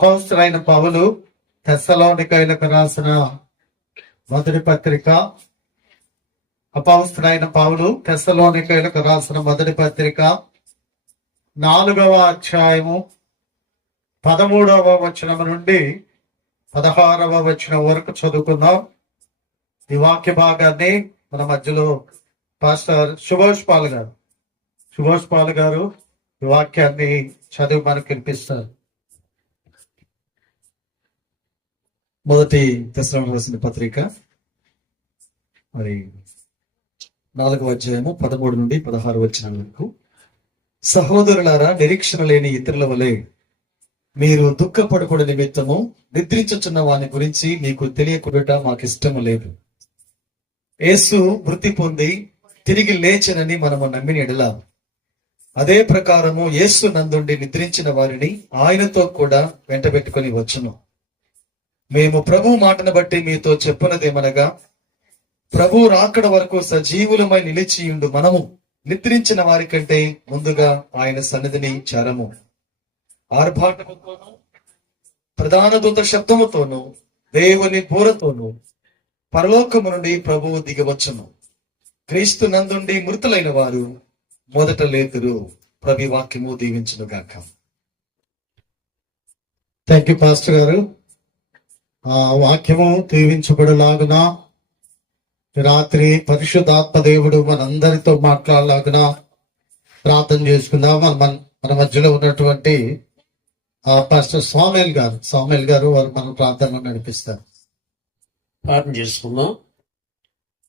అపొస్తలుడైన పౌలు తెస్సలోనికయులకు రాసిన మొదటి పత్రిక. అపొస్తలుడైన పౌలు తెస్సలోనికయులకు రాసిన మొదటి పత్రిక 4వ అధ్యాయము 13వ వచనం నుండి 16వ వచనం వరకు చదువుకుందాం. ఈ వాక్య భాగాన్ని మన మధ్యలో పాస్టర్ సుభాష్ పాల్ గారు ఈ వాక్యాన్ని చదివి మనకు వినిపిస్తారు. మొదటి తెస్సలోనికయులకు రాసిన పత్రిక మరి 4వ అధ్యాయము 13 నుండి 16 వచనాల వరకు. సహోదరులారా, నిరీక్షణ లేని ఇతరుల వలె మీరు దుఃఖపడకూడ నిమిత్తము నిద్రించుచున్న వాని గురించి మీకు తెలియకుండా మాకు ఇష్టము లేదు. యేసు మృతి పొంది తిరిగి లేచనని మనము నమ్మిన ఎడల అదే ప్రకారము యేసు నందుండి నిద్రించిన వారిని ఆయనతో కూడా వెంటబెట్టుకొని వచ్చును. మేము ప్రభు మాటను బట్టి మీతో చెప్పునదేమనగా, ప్రభు రాకడ వరకు సజీవులమై నిలిచియుండు మనము నిద్రించిన వారి కంటే ముందుగా ఆయన సన్నిధిని చేరము. ఆర్భాటముతోనూ ప్రధాన దూత శబ్దముతోనూ దేవుని బూరతోనూ పరలోకము నుండి ప్రభువు దిగవచ్చును. క్రీస్తు నందుండి మృతులైన వారు మొదట లేతురు. ప్రభు వాక్యము దీవించును గాక. థ్యాంక్ యూ పాస్టర్ గారు. ఆ వాక్యము దీవించబడులాగున రాత్రి పరిశుద్ధాత్మ దేవుడు మనందరితో మాట్లాడలాగున ప్రార్థన చేసుకుందాం. మన మధ్యలో ఉన్నటువంటి పాస్టర్ సామ్యుల్ గారు వారు మన ప్రార్థనలో నడిపిస్తారు. ప్రార్థన చేసుకుందాం.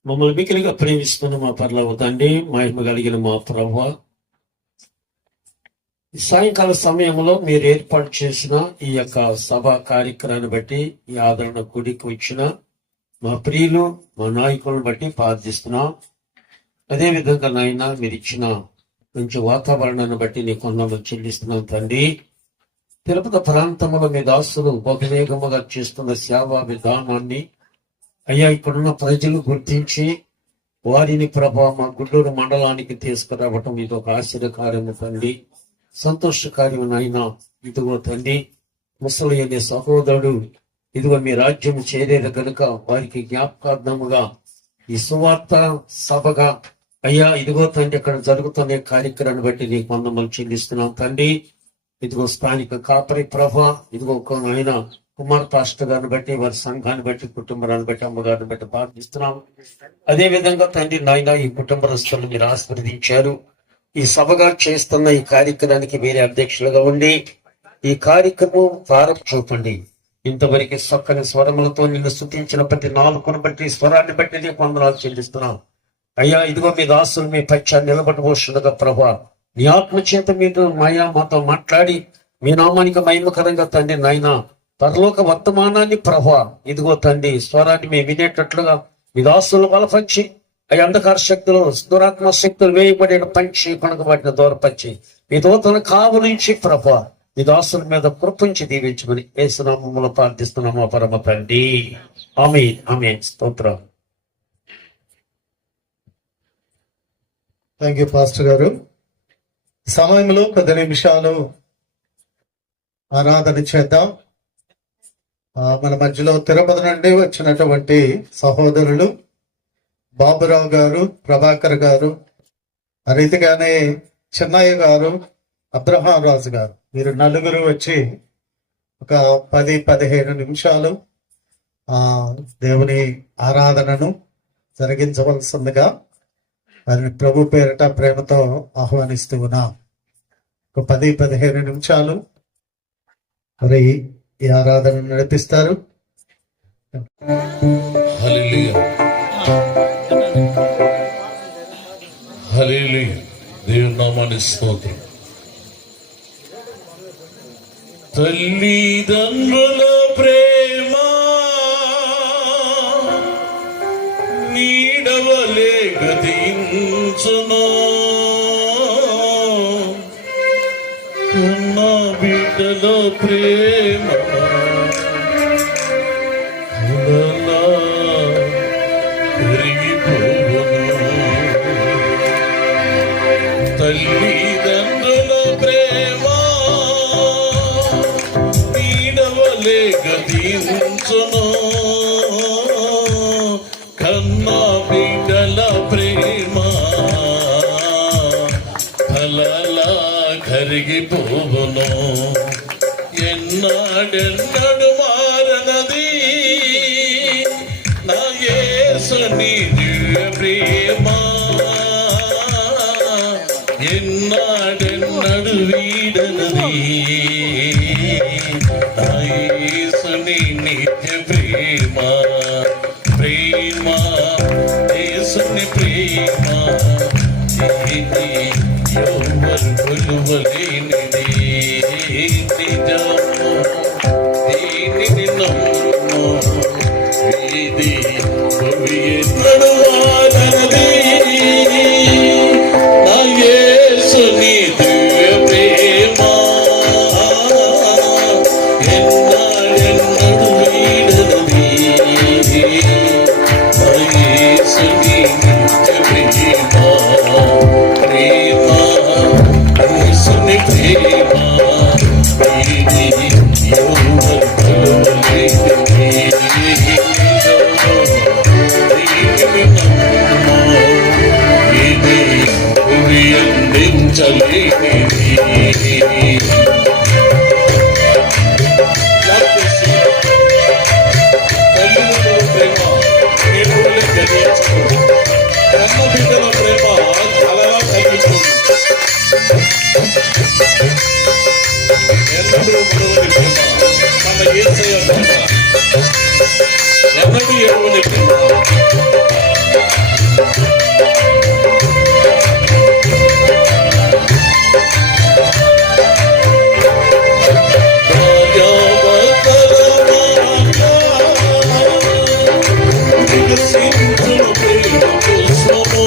మమ్మల్ని మిక్కిలిగా ప్రేమిస్తున్న మా పరలోక తండ్రి, మహిమ కలిగిన మా ప్రభువా, సాయంకాల సమయంలో మీరు ఏర్పాటు చేసిన ఈ యొక్క సభ కార్యక్రమాన్ని బట్టి, ఈ ఆదరణ గుడికి వచ్చిన మా ప్రియులు, మా నాయకులను బట్టి ప్రార్థిస్తున్నాం. అదేవిధంగా నాయన మీరు ఇచ్చిన మంచి వాతావరణాన్ని బట్టి నీ కొందరు చెల్లిస్తున్నాం తండ్రి. తిరుపతి ప్రాంతంలో మీ దాసులు బహువేగముగా చేస్తున్న సేవా విధానాన్ని అయ్యా ఇక్కడున్న ప్రజలు గుర్తించి వారిని ప్రభా మా గుంటూరు మండలానికి తీసుకురావటం ఇది ఒక ఆశ్చర్యకార్యము తండ్రి, సంతోషకార్యం అయినా. ఇదిగో తండ్రి, ముసలి అనే సహోదరుడు ఇదిగో మీ రాజ్యం చేరేది కనుక వారికి జ్ఞాపకార్థముగా ఈ సువార్త సభగా అయ్యా ఇదిగో తండ్రి అక్కడ జరుగుతున్న కార్యక్రమాన్ని బట్టి నీకు వందనాలు చెల్లిస్తున్నాం తండ్రి. ఇదిగో స్థానిక కాపరి ప్రభా, ఇదిగో ఆయన కుమార్ పాస్టర్ గారిని బట్టి, వారి సంఘాన్ని బట్టి, కుటుంబాన్ని బట్టి, అమ్మగారిని బట్టి ప్రార్థిస్తున్నాం. అదే విధంగా తండ్రి నాయన ఈ కుటుంబస్తులను మీరు ఆశీర్వదించారు. ఈ సభగా చేస్తున్న ఈ కార్యక్రమానికి వేరే అధ్యక్షులుగా ఉండి ఈ కార్యక్రమం ప్రారంభం చూపండి. ఇంతవరకు చక్కని స్వరములతో నిన్ను స్తుతించిన ప్రతి నాలుకను బట్టి, స్వరాన్ని బట్టి నీకు వందనాలు చెల్లిస్తున్నాం. అయ్యా ఇదిగో మీ దాసులు మీ పక్షాన్ని నిలబడబోతుండగా ప్రభా, నీ ఆత్మ చేత మీరు మాతో మాట్లాడి మీ నామానికి మహిమకరంగా తండ్రి నాయన పరలోక వర్తమానాన్ని ప్రభా ఇదిగో తండ్రి స్వరాన్ని మేము వినేటట్లుగా మీ దాసులు బలపరిచి, అవి అంధకార శక్తులు, దురాత్మ శక్తులు వేయబడిన పంచి కొనకబడిన దూరపరిచి మీ దూతను కావు నుంచి ప్రభా మీ దాసుల మీద కృపించి దీవించమని యేసు నామములో ప్రార్థిస్తున్నాము పరమ తండ్రి. ఆమేన్ ఆమేన్. స్తోత్రం. థ్యాంక్ యూ పాస్టర్ గారు. సమయంలో 10 నిమిషాలు ఆరాధన చేద్దాం. మన మధ్యలో తిరుపతి నుండి వచ్చినటువంటి సహోదరులు బాబురావు గారు, ప్రభాకర్ గారు, రీతిగానే చిన్నయ్య గారు, అబ్రహాం రాజు గారు, వీరు నలుగురు వచ్చి ఒక 10-15 నిమిషాలు దేవుని ఆరాధనను జరిగించవలసిందిగా వారిని ప్రభు పేరిట ప్రేమతో ఆహ్వానిస్తూ ఉన్నాం. ఒక 10-15 నిమిషాలు మరి ఈ ఆరాధన నడిపిస్తారు. హల్లెలూయా హల్లెలూయా. దేవుని నామానికి స్తోత్రం. తల్లిదండ్రుల ప్రేమ నీడవలే గతించును, కన్న బిడ్డల ప్రేమ తల్లిదండ్రుల ప్రేమ నీడ కరిగిపోవును ఎన్నాడెన్నడు మారనది నా యేసుని దివ్య ప్రేమ ఎన్నాడెన్నడు వీడనది నా యేసుని నిత్య ప్రేమ ప్రేమ యేసుని ప్రేమ ఇది ఎవరు కొలువలేనిది నిజము దీనిని నమ్ము ఇది భూమి ఎన్నడు వారనది నా యేసుని దివ్య ప్రేమ ఎన్నాడెన్నడు వీడనది నా యేసుని నిత్య ప్రేమ ప్రేమ యేసుని ప్రేమ ఇది ఎవరు కొలువలేనిది ఇది భూమి అందించలేనిది తల్లిదండ్రుల ప్రేమ దేవుళ్ళే తెలియచుకోదు కన్న బిడ్డల ప్రేమ కలలా తగ్గిపోదు ఎన్నడూ మరువని ప్రేమ మన యేసయ్య ప్రేమ ఎన్నడూ ఎరువని ప్రేమ వికసించును ప్రేమ పుష్పము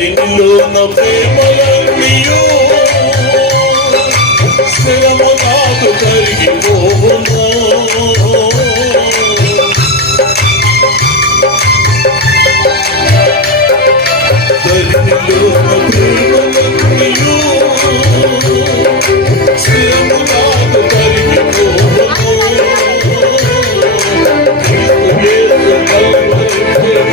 ధరణిలోన ప్రేమలన్నీయు స్థిరము నాకు కరిగిపోవును. ధరణిలోన ప్రేమలన్నీయు స్థిరము నాకు కరిగిపోవును. యేసు కల్వరి ప్రేమ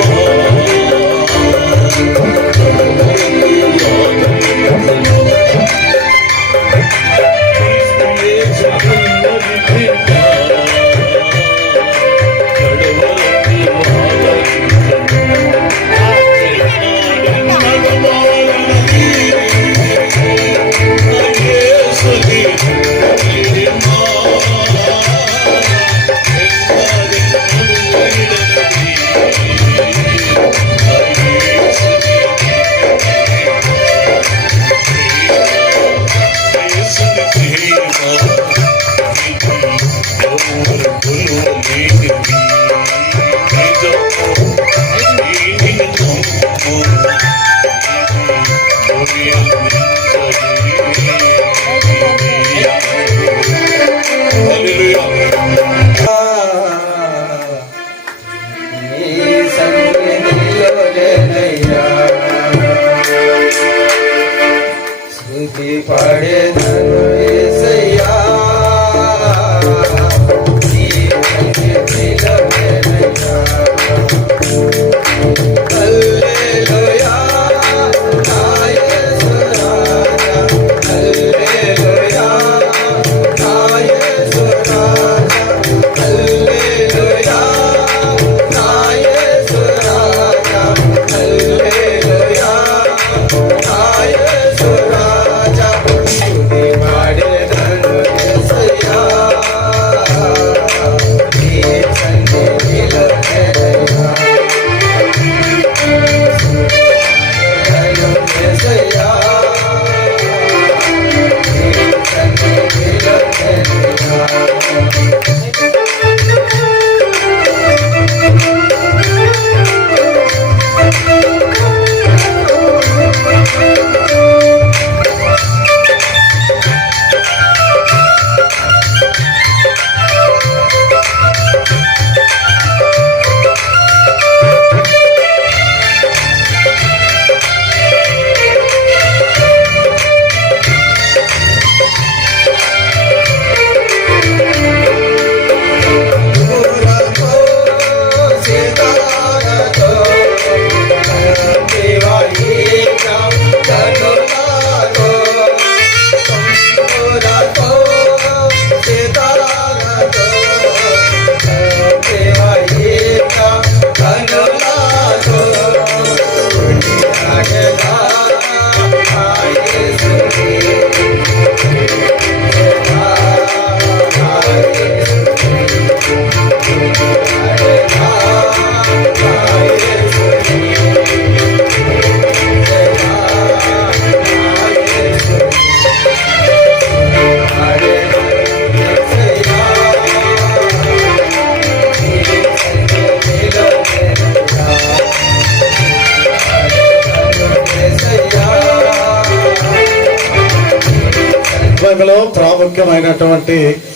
సమయంలో ప్రాముఖ్యమైనటువంటి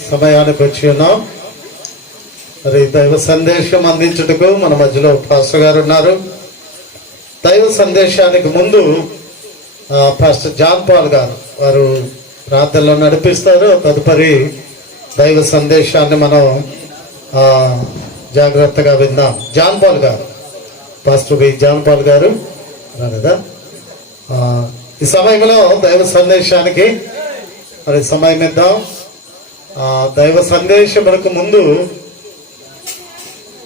సమయానికి వచ్చి ఉన్నాం. మరి దైవ సందేశం అందించుటకు మన మధ్యలో పాస్టర్ గారు ఉన్నారు. దైవ సందేశానికి ముందు పాస్టర్ జాన్ పాల్ గారు వారు ప్రార్థనలో నడిపిస్తారు. తదుపరి దైవ సందేశాన్ని మనం జాగ్రత్తగా విందాం. జాన్ పాల్ గారు, పాస్టర్ బి జాన్ పాల్ గారు కదా. ఈ సమయంలో దైవ సందేశానికి మరి సమయం ఇద్దాం. దైవ సందేశములకు ముందు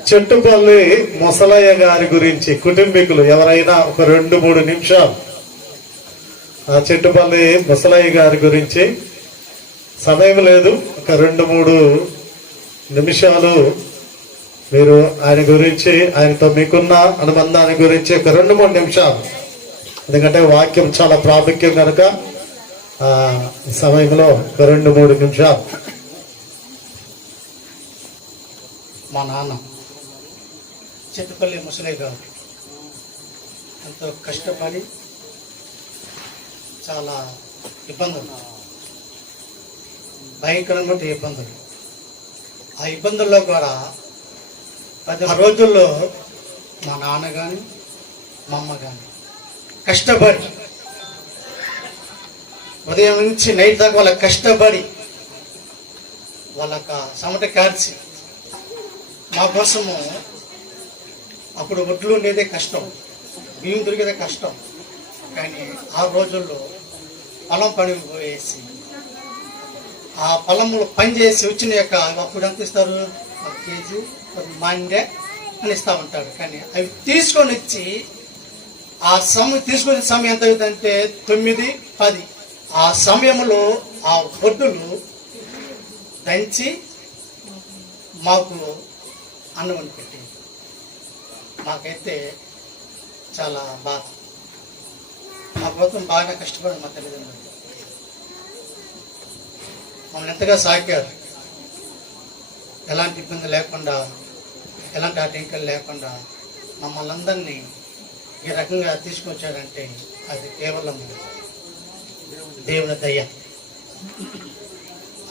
చెట్టుపల్లి ముసలయ్య గారి గురించి కుటుంబీకులు ఎవరైనా ఒక 2-3 నిమిషాలు చెట్టుపల్లి ముసలయ్య గారి గురించి, సమయం లేదు, ఒక 2-3 నిమిషాలు మీరు ఆయన గురించి, ఆయనతో మీకున్న అనుబంధాన్ని గురించి ఒక 2-3 నిమిషాలు, ఎందుకంటే వాక్యం చాలా ప్రాముఖ్యం కనుక ఈ సమయంలో ఒక 2-3 నిమిషాలు. మా నాన్న చెట్టుపల్లి ముసలయ్య గారు ఎంతో కష్టపడి చాలా ఇబ్బందులు, భయంకరమైన ఇబ్బందులు. ఆ ఇబ్బందుల్లో కూడా 10 రోజుల్లో మా నాన్న కానీ మా అమ్మ కానీ కష్టపడి ఉదయం నుంచి నైట్ దాకా వాళ్ళకి కష్టపడి వాళ్ళక చెమట కార్చి మా కోసము, అప్పుడు ఒడ్లు ఉండేదే కష్టం, బియ్యం దొరికేదే కష్టం. కానీ ఆ రోజుల్లో పొలం పనికి పోయేసి ఆ పొలంలో పని చేసి వచ్చిన యొక్క అప్పుడు ఎంత ఇస్తారు, 1 కేజీ మండే అని ఇస్తూ ఉంటాడు. కానీ అవి తీసుకొని వచ్చి ఆ తీసుకునే సమయం ఎంత అవుతుందంటే 9, 10. ఆ సమయంలో ఆ ఒడ్డులు దంచి మాకు అన్నం పెట్టి, మాకైతే చాలా బాధ. మా ప్రభుత్వం బాగా కష్టపడి మా తల్లిదండ్రులు మమ్మల్ని ఎంతగా సాకారు. ఎలాంటి ఇబ్బంది లేకుండా, ఎలాంటి ఆటంకాలు లేకుండా మమ్మల్ని అందరినీ ఈ రకంగా తీసుకొచ్చాడంటే అది కేవలం దేవుని దయ.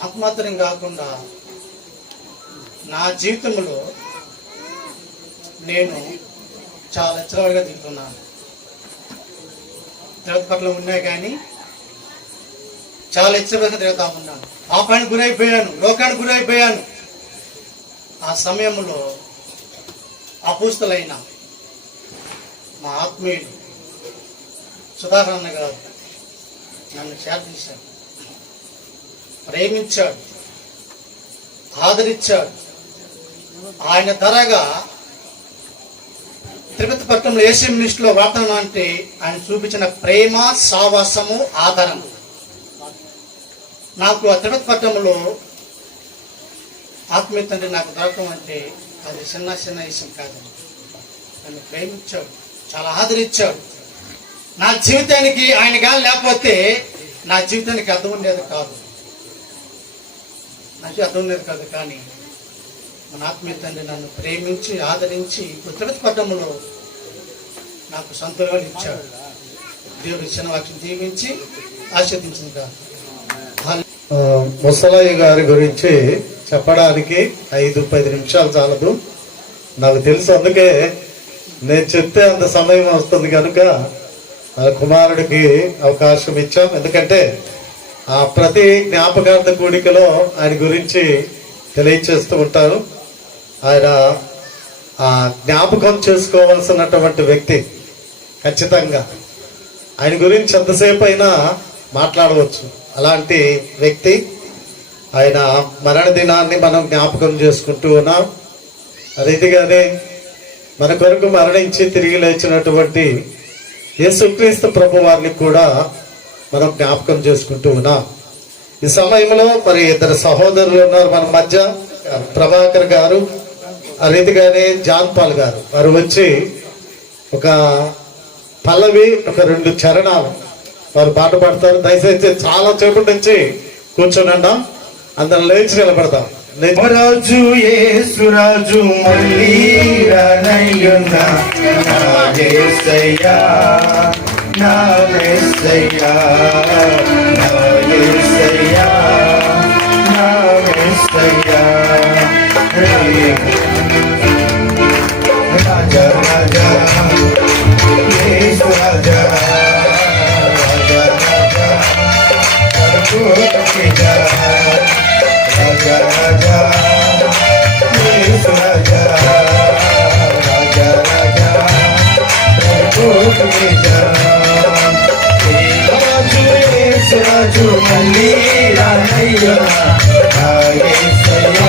అంత మాత్రం కాకుండా నా జీవితంలో నేను చాలా హెచ్చరికగా దిగుతున్నాను. తిరుపతి పట్ల ఉన్నా కానీ చాలా హెచ్చరికగా తిరుగుతా ఉన్నాను. పాపానికి గురైపోయాను, లోకానికి గురైపోయాను. ఆ సమయంలో అపోస్తలైన మా ఆత్మీయుడు సుధాకరణ గారు నన్ను చేర్పించాడు, ప్రేమించాడు, ఆదరించాడు. ఆయన ధరగా తిరుపతి పట్టణంలో ఏసీ మినిస్ట్రీలో వాతావరణం అంటే ఆయన చూపించిన ప్రేమ, సావాసము, ఆదరణ నాకు ఆ తిరుపతి పట్టణంలో ఆత్మీయ తండ్రి నాకు దొరకడం అంటే అది చిన్న విషయం కాదండి. నన్ను ప్రేమించాడు, చాలా ఆదరించాడు. నా జీవితానికి ఆయన కానీ లేకపోతే నా జీవితానికి అర్థం ఉండేది కాదు, నాకు అర్థం ఉండేది కాదు. కానీ మన ఆత్మీయ తండ్రి నన్ను ప్రేమించి ఆదరించి ఇప్పుడు తిరుపతి పట్టణంలో నాకు సంతోషాలు ఇచ్చాడు. దేవుడు ఇచ్చిన వాటిని దీవించి ఆశీర్వదించింది కాదు. ముసలయ్య గారి గురించి చెప్పడానికి 5-10 నిమిషాలు చాలదు నాకు తెలుసు. అందుకే నేను చెప్తే అంత సమయం వస్తుంది కనుక ఆ కుమారుడికి అవకాశం ఇచ్చాం. ఎందుకంటే ఆ ప్రతి జ్ఞాపకార్థ కూడికలో ఆయన గురించి తెలియచేస్తూ ఉంటారు. ఆయన ఆ జ్ఞాపకం చేసుకోవాల్సినటువంటి వ్యక్తి. ఖచ్చితంగా ఆయన గురించి ఎంతసేపు అయినా మాట్లాడవచ్చు. అలాంటి వ్యక్తి. ఆయన మరణ దినాన్ని మనం జ్ఞాపకం చేసుకుంటూ ఉన్నాం. రీతిగానే మన కొరకు మరణించి తిరిగి లేచినటువంటి యేసుక్రీస్తు ప్రభు వారిని కూడా మనం జ్ఞాపకం చేసుకుంటూ ఉన్నాం. ఈ సమయంలో మరి 2 సహోదరులు ఉన్నారు మన మధ్య, ప్రభాకర్ గారు, ఆ రీతిగానే జాన్ పాల్ గారు. వారు వచ్చి ఒక పల్లవి, ఒక 2 చరణాలు వారు పాట పాడతారు. దయచేసి చాలా సేపటి నుంచి కూర్చొని అందరం లేచి నిలబడతాం. రాజు యేసురాజు మళ్ళీ రానయ్యున్నా, నా యేసయ్యా, నా యేసయ్యా, నా యేసయ్యా, నా యేసయ్యా. రాజా రాజా యేసు రాజా, రాజా రాజా రాజా రాజా రాజా యేసు రాజా, రాజా రాజా రాజు యేసు రాజు మళ్ళీ రానయ్యున్నా, నా యేసయ్యా,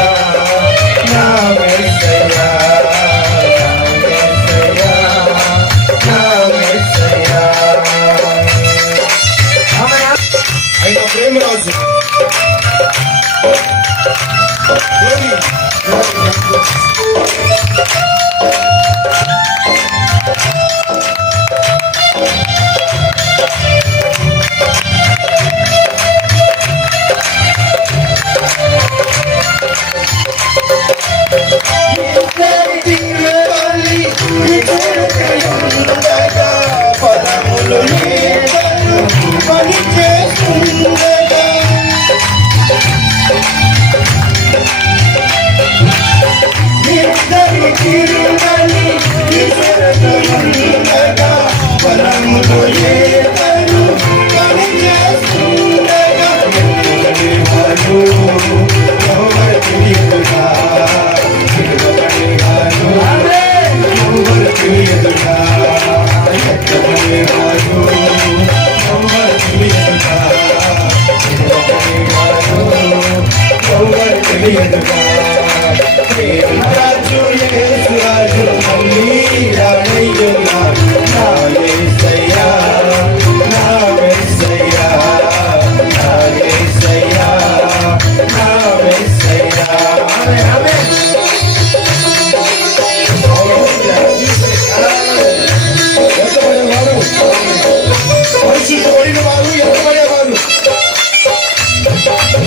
పని చేస్తుండగా ఇద్దరు తిరుగని ఇద్దరుగా పొలములో ఏదరు పని చేస్తుండగా ఎత్తుబడేవారు ఎవరు తెలియదుగా విడువబడేవారు ఎవరు తెలియదుగా ఎత్తబడేవారు ఎవరు తెలియదుగా విడువబడేవారు ఎవరు తెలియదుగా రాజు యేసు రాజు మళ్ళీ రానయ్యున్నాడు నా యేసయ్యా నా యేసయ్యా నా యేసయ్యా నా యేసయ్యా ఆమేన్ ఆమేన్ ఎంతబడేవారు పరిశుద్ధపడిన వారు ఎంతబడేవారు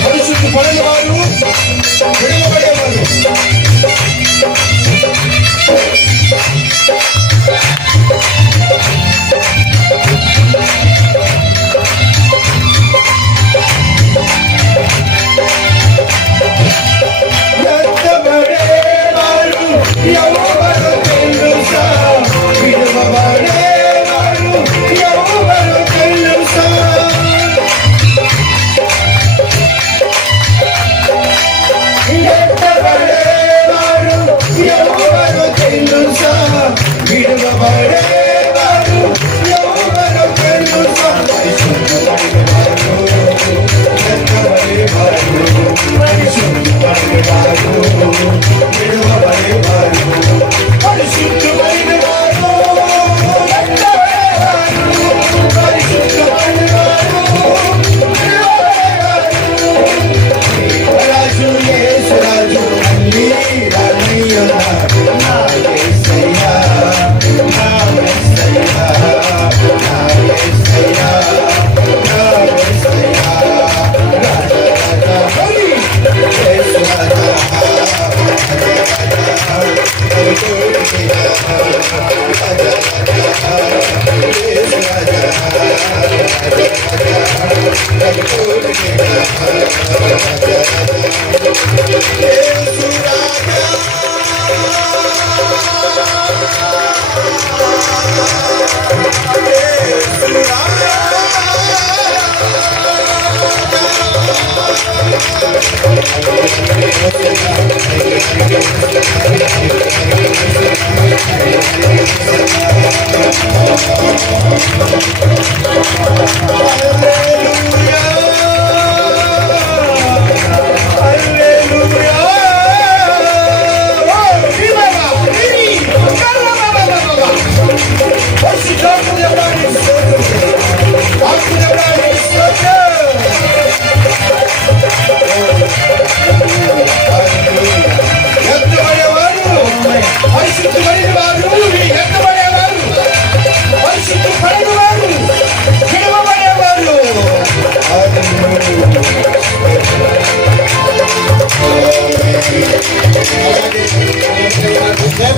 పరిశుద్ధపడిన వారు విడువబడేవారు ఎత్తబడేవారు ఎవరు తెలుసా విడువబడేవారు ఎవరు తెలుసా ఎత్తబడేవారు ఎవరు తెలుసా విడువబడేవారు ఎవరు తెలుసా పరిశుద్ధపడినవారు ఎత్తబడేవారు పరిశుద్ధపడినవారు విడువబడేవారు పరిశుద్ధపడినవారు ఎత్తబడేవారు పరిశుద్ధపడినవారు రాజు యేసు రాజు మళ్ళీ రానయ్యున్నాడు నా యేసయ్యా నా యేసయ్యా నా యేసయ్యా నా యేసయ్యా రాజా రాజా హరి యేసు రాజా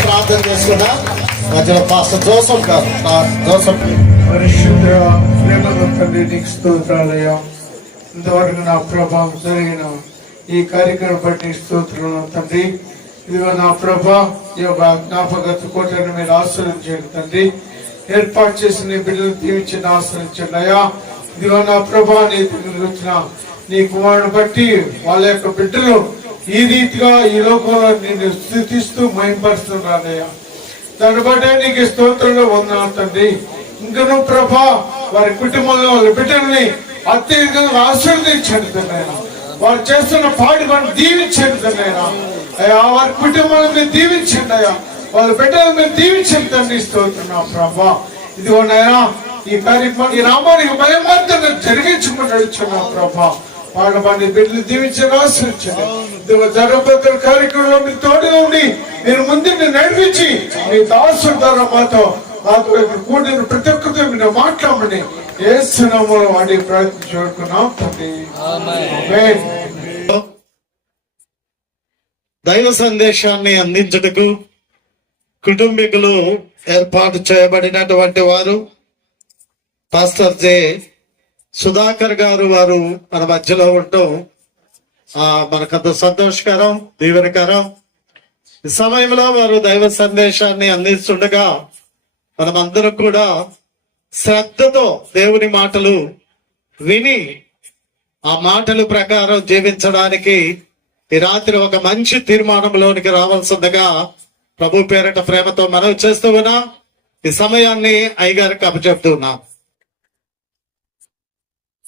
ప్రార్థన చేసుకున్నా మధ్యలో పాస్టర్ జోసఫ్ గారు జోసఫ్ పరిశుద్ధ ప్రేమల తండ్రి నీకు స్తోత్రాలయ్యా. ఇంతవరకు నా ప్రభావం జరిగిన ఈ కార్యక్రమం బట్టి స్తోత్రాలు తండ్రి. ఇదిగో నా ప్రభా ఈ యొక్క జ్ఞాపకత కోటను మీరు ఆశ్రయించండి తండ్రి. ఏర్పాటు చేసిన ఈ బిడ్డలు దీవించండి, ఆశ్రయించండి అయ్యా. ఇదిగో నా ప్రభా నీ దగ్గరికి వచ్చిన నీ కుమారుని బట్టి వాళ్ళ యొక్క బిడ్డలు ఈ రీతిగా ఈ లోకంలో నిన్ను స్థుతిస్తూ మహింపరుస్తున్నారయ్యా. దాన్ని బట్టే నీకు స్తోత్రంలో ఉన్నాను తండ్రి. ఇంకను ప్రభా వారి కుటుంబంలో వాళ్ళ బిడ్డల్ని అత్యధికంగా ఆశీర్వదించండి తండ్రి. వారు చేస్తున్న పాడి మనం దీవించండి తండ్రి. అయ్యా వారి కుటుంబాలను మీరు దీవించండి అయ్యా. వాళ్ళ బిడ్డలను మీరు దీవించండి తండ్రి. స్తోత్రం ప్రభా. ఇదిగోనైనా ఈ కార్యక్రమం ఈ నామానికి భయమంతంగా జరిగించుకుని నడుచున్నా ప్రభా. వాడి బిడ్డలు దీవించండి, ఆశ్రయించండి. జరగబోతున్న కార్యక్రమంలో మీరు తోడుగా ఉండి మీరు ముందుని నడిపించి మీ దాసుల ద్వారా మాతో ఇక్కడ కూడిన ప్రతి ఒక్కరితో మీరు మాట్లాడమని యేసు నామములో వాడి ప్రార్థించుకున్నాం తండ్రి. ఆమేన్. దైవ సందేశాన్ని అందించుటకు కుటుంబీకులు ఏర్పాటు చేయబడినటువంటి వారు పాస్టర్ జె సుధాకర్ గారు వారు మన మధ్యలో ఉండటం మనకంత సంతోషకరం, దీవెనకరం. ఈ సమయంలో వారు దైవ సందేశాన్ని అందిస్తుండగా మనమందరం కూడా శ్రద్ధతో దేవుని మాటలు విని ఆ మాటల ప్రకారం జీవించడానికి ఈ రాత్రి ఒక మంచి తీర్మానంలోనికి రావాల్సిందిగా ప్రభు పేరట ప్రేమతో మనవి చేస్తూ ఉన్నాం. ఈ సమయాన్ని అయ్యగారికి అప్పచెప్తూ ఉన్నాం.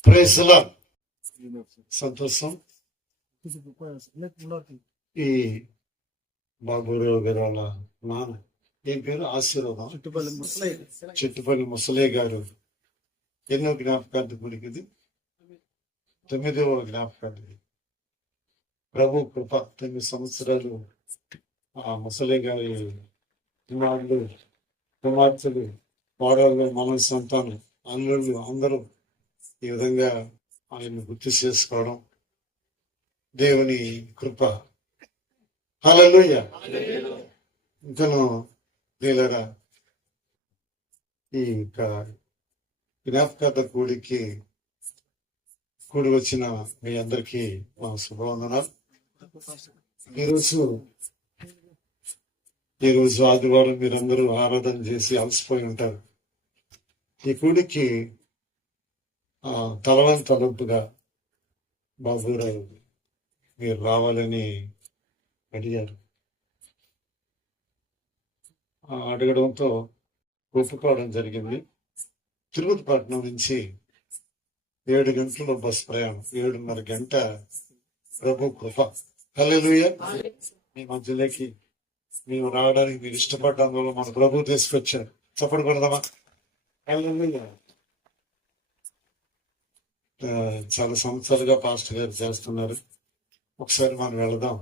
Praise the lord. సంతోషం. ఈ బాబురావు గారు వాళ్ళ నాన్న ఏం పేరు? ఆశీర్వాదం. చెట్టుపల్లి ముసలయ్య గారు ఎన్నో జ్ఞాపకార్థ గుడికి ఇది 9వ జ్ఞాపకార్థి. ప్రభు కృప 9 సంవత్సరాలు ఆ ముసలయ్య గారి కుమారులు, కుమార్తెలు, కోడళ్ళు, మన సంతానం, అల్లుళ్ళు అందరూ ఈ విధంగా ఆయన్ని గుర్తు చేసుకోవడం దేవుని కృప. హల్లెలూయా. ఇంకను వీళ్ళరా ఈ జ్ఞాపకార్థ కూడి వచ్చిన మీ అందరికీ మా శుభవందనాలు. ఈరోజు ఆదివారం మీరందరూ ఆరాధన చేసి అలసిపోయి ఉంటారు. ఈ కూడికి తలవంతలుపుగా బాబురావు మీరు రావాలని అడిగారు. అడగడంతో ఒప్పుకోవడం జరిగింది. తిరుపతిపట్నం నుంచి 7 గంటల బస్ ప్రయాణం, 7:30 గంట. ప్రభు కృప. హల్లెలూయా. మీ మధ్యలోకి మేము రావడానికి మీరు ఇష్టపడడం వల్ల మన ప్రభు తీసుకొచ్చారు. చప్పటి కొడదామా? హల్లెలూయా. చాలా సంవత్సరాలుగా పాస్టర్ గారు చేస్తున్నారు. ఒకసారి మనం వెళదాం.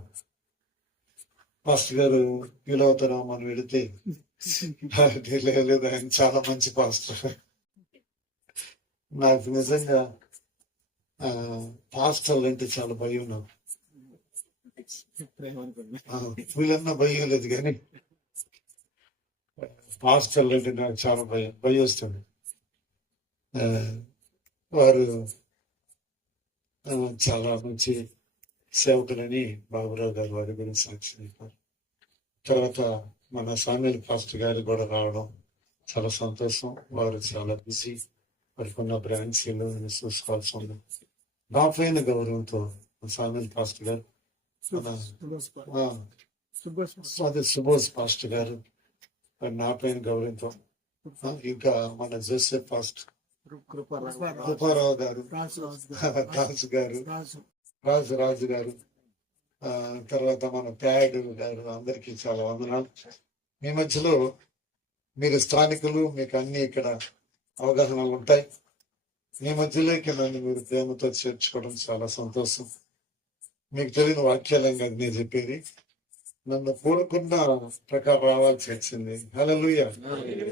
పాస్టర్ గారు ఫీల్ అవుతారా మనం వెళితే? లేదు, ఆయన చాలా మంచి పాస్టర్. నాకు నిజంగా పాస్టర్లు అంటే చాలా భయం. నాకు వీళ్ళన్నా భయం లేదు, కానీ పాస్టర్లు అంటే నాకు చాలా భయం వస్తుంది. వారు చాలా మంచి సేవకులని బాబురావు గారు వారి గురించి సాక్షి చెప్పారు. తర్వాత మన సామ్యుల్ పాస్టర్ గారు కూడా రావడం చాలా సంతోషం. వారు చాలా బిజీ, వారికున్న బ్రాంచీలు చూసుకోవాల్సి ఉంది. నాపైన గౌరవంతో సామ్యుల్ పాస్టర్ గారు, అదే సుబోజ్ పాస్టర్ గారు నాపైన గౌరవంతో, ఇంకా మన జోసెఫ్ పాస్టర్ కృపారావు గారు, రాజు గారు, తర్వాత మన ప్యాడ్ గారు, అందరికీ చాలా వందనాలు. మీ మధ్యలో మీరు స్థానికులు, మీకు అన్ని ఇక్కడ అవగాహనలు ఉంటాయి. మీ మధ్యలోకి నన్ను మీరు ప్రేమతో చేర్చుకోవడం చాలా సంతోషం. మీకు తెలియని వాక్యాలం కాదు నేను చెప్పేది, నన్ను కోరుకున్న ప్రకారం రావాల్సి వచ్చింది. హల్లెలూయా.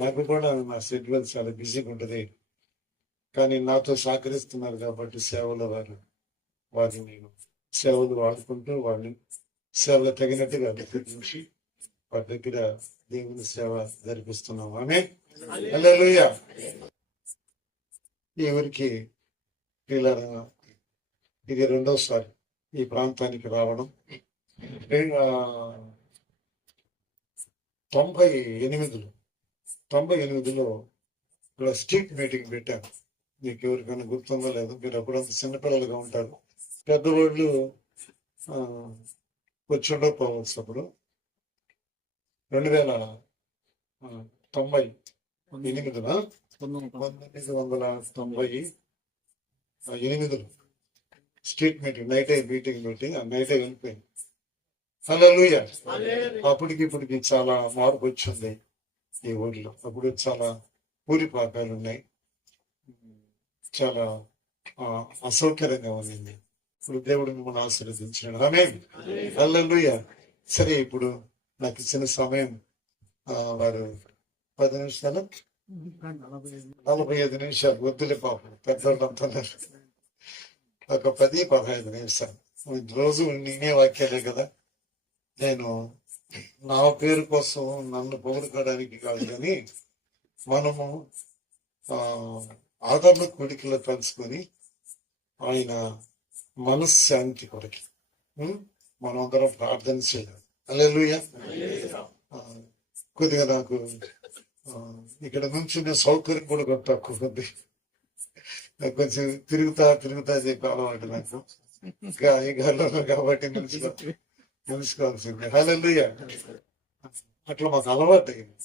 నాకు కూడా నా షెడ్యూల్ చాలా బిజీగా ఉంటుంది, కానీ నాతో సహకరిస్తున్నారు కాబట్టి సేవలో వారిని నేను సేవలు వాడుకుంటూ వారిని సేవలు తగినట్టుగా నుంచి వారి దగ్గర దేవుని సేవ జరిపిస్తున్నాం. ఆమేన్. హల్లెలూయా. ఈ ఊరికి వీళ్ళరా ఇది 2వసారి ఈ ప్రాంతానికి రావడం. 98లో ఇక్కడ స్ట్రీట్ మీటింగ్ పెట్టారు. మీకు ఎవరికైనా గుర్తుందో లేదో, మీరు అప్పుడంతా చిన్నపిల్లలుగా ఉంటారు. పెద్దవాళ్ళు వచ్చి ఉండకపోవచ్చు. అప్పుడు 1998లో స్ట్రీట్ మీటింగ్, నైట్ మీటింగ్ పెట్టి ఆ నైట్ వెళ్ళిపోయింది. హల్లెలూయా. అప్పటికి ఇప్పటికి చాలా మార్పు వచ్చింది ఈ ఊరిలో. అప్పుడు చాలా పూరిపాకాలు ఉన్నాయి, చాలా అసౌకర్యంగా ఉంది. ఇప్పుడు దేవుడు మిమ్మల్ని ఆశీర్వదించినాడు. ఆమేన్. హల్లెలూయా. సరే, ఇప్పుడు నాకు ఇచ్చిన సమయం వారు 10 నిమిషాలు 45 నిమిషాలు వద్దులే పాపం, పెద్దవాళ్ళంతా ఒక 10-15 నిమిషాలు. రోజు నేనే వాక్యాలే కదా. నేను నా పేరు కోసం నన్ను పొగుడుకోవడానికి కాదు, కానీ మనము ఆదరణ కోడికలో కలుసుకొని ఆయన మనశ్శాంతి కొరకి మనం అందరం ప్రార్థన చేయాలి. హల్లెలూయా. కొద్దిగా నాకు ఇక్కడ నుంచి సౌకర్యం కూడా కొంత తక్కువ ఉంది. నాకు కొంచెం తిరుగుతా చెప్పి అలవాటు నాకు. ఇంకా ఈ గర్లో కాబట్టి నిలుచుకోవాల్సిందే. హల్లెలూయా. అట్లా మాకు అలవాటు అయింది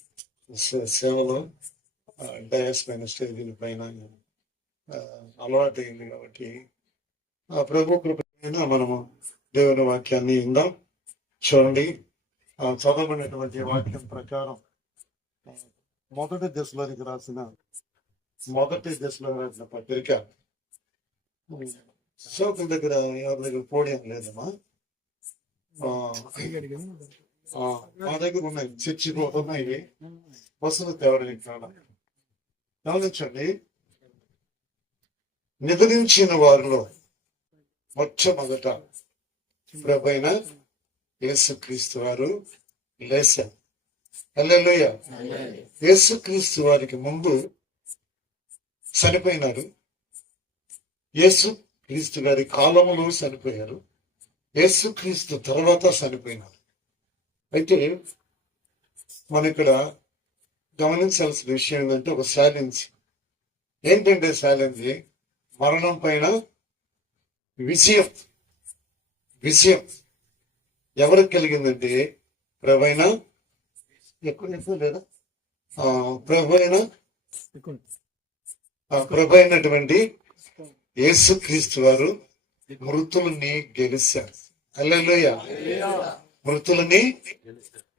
సేవలో, డయాస్ పైన, స్టేజీల పైన అలవాటు అయింది. కాబట్టి ఆ ప్రభు కృపైన మనము దేవుని వాక్యాన్ని ఇందాం. చూడండి, చదవబడినటువంటి వాక్యం ప్రకారం మొదటి దశలోనికి రాసిన పత్రిక. సోకుల దగ్గర ఎవరి దగ్గర పోడియం లేదమ్మా, మా దగ్గర ఉన్నాయి, చర్చిలో ఉన్నాయి, బస్సులు తేవడానికి కాడ. గమనించండి, నిద్రించిన వారిలో మొట్టమొదట ప్రభైన యేసుక్రీస్తు వారు లేశారు. హల్లెలూయా. యేసుక్రీస్తు వారికి ముందు చనిపోయినారు, యేసుక్రీస్తు గారి కాలములో చనిపోయారు, యేసుక్రీస్తు తర్వాత చనిపోయినారు. అయితే మన ఇక్కడ గమనించాల్సిన విషయం ఏంటంటే ఒక ఛాలెంజ్. ఏంటంటే ఛాలెంజ్, మరణం పైన విజయం ఎవరికి కలిగిందంటే ప్రభైన లేదా ప్రభు అయినటువంటి యేసుక్రీస్తు వారు మృతులని గెలిచారు. హల్లెలూయా. మృతులని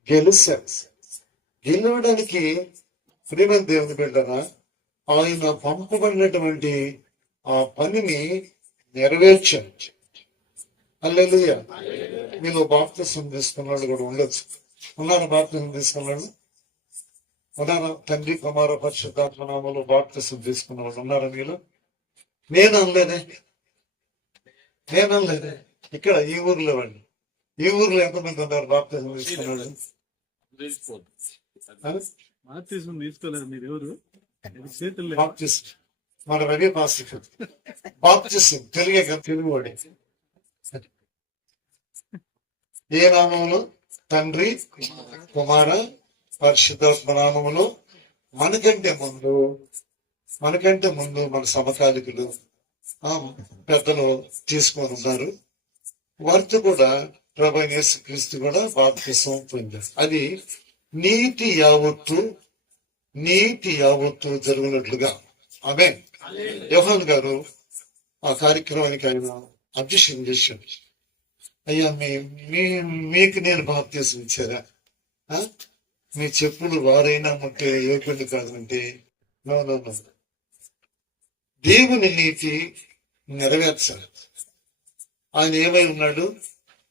గెలిచారు. గెలవడానికి ప్రియమైన దేవుని బిడ్డరా ఆయన పంపబడినటువంటి ఆ పనిని నెరవేర్చారు. హల్లెలూయా. మీలో బాప్తిసం తీసుకున్నాడు కూడా ఉండొచ్చు. ఉన్నారా బాప్తిసం తీసుకున్నాడు? ఉన్నారా? తండ్రి కుమార పరిశుద్ధాత్మ నామములో బాప్తిసం తీసుకున్న వాళ్ళు ఉన్నారా మీలో? నేను అనలేదే. ఇక్కడ ఈ ఊర్లో వాళ్ళు, ఈ ఊర్లో ఎంతమంది ఉన్నారు బాప్తిసం తీసుకున్నాడు? తీసుకోలేదు మీరు ఎవరు? బాప్తిసం మన రవి పాస్టర్ బాప్తిసం తెలుగు వాడి. ఏ నామములో? తండ్రి కుమార పరిశుద్ధాత్మ నామములో. మనకంటే ముందు మన సమకాలికులు పెద్దలు తీసుకొని ఉన్నారు. వారితో కూడా ప్రభువైన యేసుక్రీస్తు కూడా బాప్తిసం పొందారు. అది నీతి యావత్తు జరిగినట్లుగా. ఆమేన్. యోహాను గారు ఆ కార్యక్రమానికి ఆయన అధ్యక్షం చేశారు. అయ్యా మీకు నేను బాప్తిసం ఇచ్చారా? మీ చెప్పులు వారైనా ముట్టే యోగ్యులు కాదంటే నో. దేవుని నీతి నెరవేర్చాలి. ఆయన ఏమై ఉన్నాడు?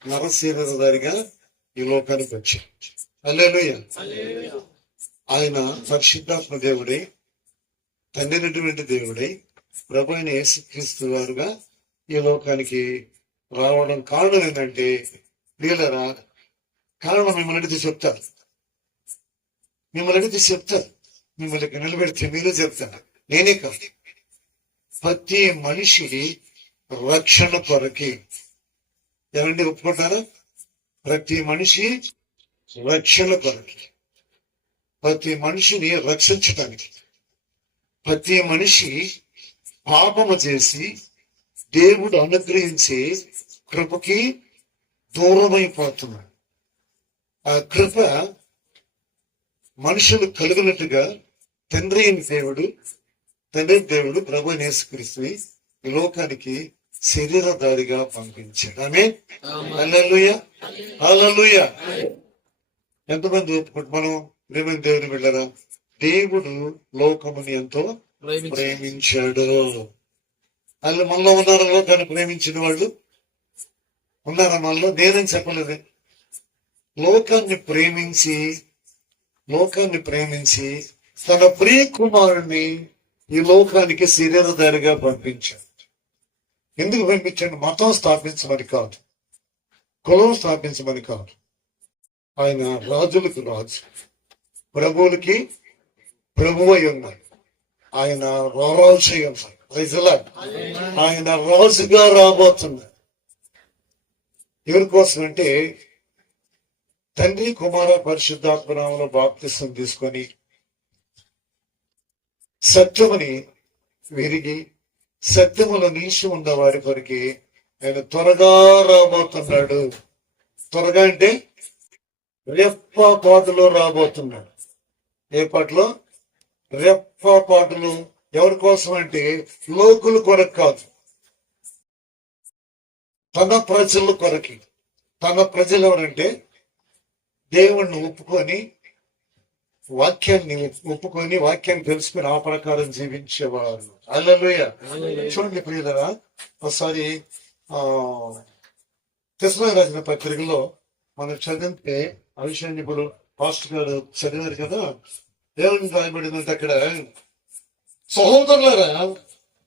నరశరీరధారిగా ఈ లోకానికి వచ్చాడు. హల్లెలూయా. ఆయన పరిశుద్ధాత్మ దేవుడై, తండ్రినటువంటి దేవుడై, ప్రభు అయిన యేసుక్రీస్తు వారుగా ఈ లోకానికి రావడం కారణం ఏంటంటే, ప్రియులారా, కారణం మిమ్మల్ని అడిగితే చెప్తారు. మిమ్మల్ని నిలబెడితే మీరు చెప్తారు, నేనే కాదు. ప్రతి మనిషి రక్షణ కొరకి. ఎవరండి ఒప్పుకుంటారా? ప్రతి మనిషి రక్షణ కొరకి, ప్రతి మనిషిని రక్షించటానికి. ప్రతి మనిషి పాపము చేసి దేవుడు అనుగ్రహించి కృపకి దూరమైపోతున్నాడు. ఆ కృప మనుషులు కలిగినట్టుగా తండ్రి దేవుడు ప్రభు యేసుక్రీస్తుని ఈ లోకానికి శరీరధారిగా పంపించాడు. ఆమేన్. హల్లెలూయా. హల్లెలూయా. ఎంతమంది ఒప్పుకుంటారు? మనం ప్రేమ దేవుని వెళ్ళరా? దేవుడు లోకముని ఎంతో ప్రేమించాడు. వాళ్ళు మనలో ఉన్నారా? లోకాన్ని ప్రేమించిన వాళ్ళు ఉన్నారా మనలో? నేనేం చెప్పలేదు. లోకాన్ని ప్రేమించి తన ప్రియ కుమారుని ఈ లోకానికి శరీరధారిగా పంపించాడు. ఎందుకు పంపించాడు? మతం స్థాపించమని కాదు, కులం స్థాపించమని కాదు. ఆయన రాజులకు రాజు, ప్రభువులకి ప్రభువై ఉన్నాడు. ఆయన రాజు ఆయన రాజుగా రాబోతున్నాడు. ఎవరి కోసం అంటే తండ్రి కుమార పరిశుద్ధాత్మ నామములో బాప్తిసం తీసుకొని సత్యముని విరిగి సత్యములో నిలిచి ఉన్న వారి కొరికి ఆయన త్వరగా రాబోతున్నాడు. త్వరగా అంటే రెప్పపాటులో రాబోతున్నాడు. ఏ పాటలో? రెప్పపాటులు. ఎవరి కోసం అంటే లోకుల కొరకు కాదు, తన ప్రజల కొరకి. తన ప్రజలు ఎవరంటే దేవుణ్ణి ఒప్పుకొని వాక్యాన్ని తెలుసుకుని ఆ ప్రకారం జీవించేవారు. హల్లెలూయా. చూడండి ప్రియులరా, ఒకసారి తెస్సలోనికీయులకు రాసిన పత్రికలో మనం చదివితే ఆ విషయాన్ని ఇప్పుడు పాస్టర్ గారు చదివారు కదా, దేవుని రాయబడిందంటే అక్కడ, సహోదరులారా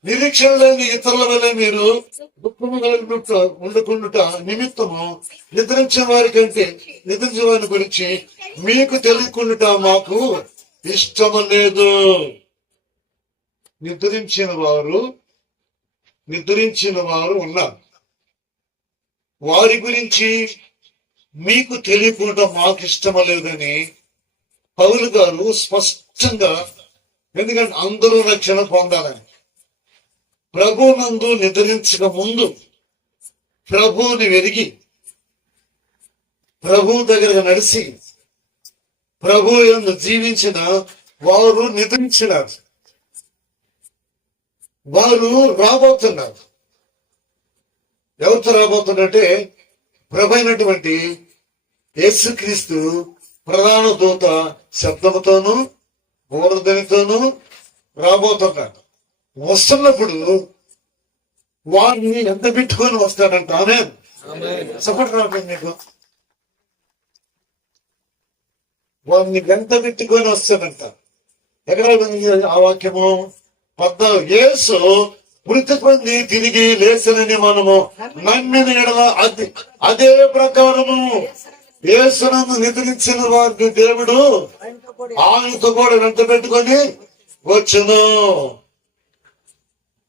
నిరీక్షణ లేని ఇతరుల వల్ల మీరు దుఃఖము ఉండకుండుట నిమిత్తము నిద్రించే వారి కంటే నిద్రించే వారిని గురించి మీకు తెలియకుండుట మాకు ఇష్టము లేదు. నిద్రించిన వారు ఉన్నారు. వారి గురించి మీకు తెలియకుండా మాకు ఇష్టం లేదని పౌలు గారు స్పష్టంగా, ఎందుకంటే అందరూ రక్షణ పొందాలని, ప్రభునందు నిద్రించక ముందు ప్రభువుని వెరిగి ప్రభు దగ్గర నడిచి ప్రభు యందు జీవించిన వారు నిద్రించినారు. వారు రాబోతున్నారు. ఎవరితో రాబోతున్నట్టే ప్రభు అయినటువంటి యేసుక్రీస్తు ప్రధాన దూత శబ్దముతోనూ బోరధ్వనితోనూ రాబోతున్నాడు. వస్తున్నప్పుడు వారిని ఎంత పెట్టుకొని వస్తాడంట. ఆమేన్. సపోర్ట్ రావట్లేదు నీకు? వారిని ఎంత పెట్టుకొని వస్తాడంట. ఎక్కడ ఆ వాక్యము? 14. యేసు మృతి పొంది తిరిగి లేచనని మనము నమ్మిన ఎడల అదే ప్రకారము యేసునందు నిద్రించిన వారిని దేవుడు ఆయనతో కూడా వెంట పెట్టుకొని వచ్చును.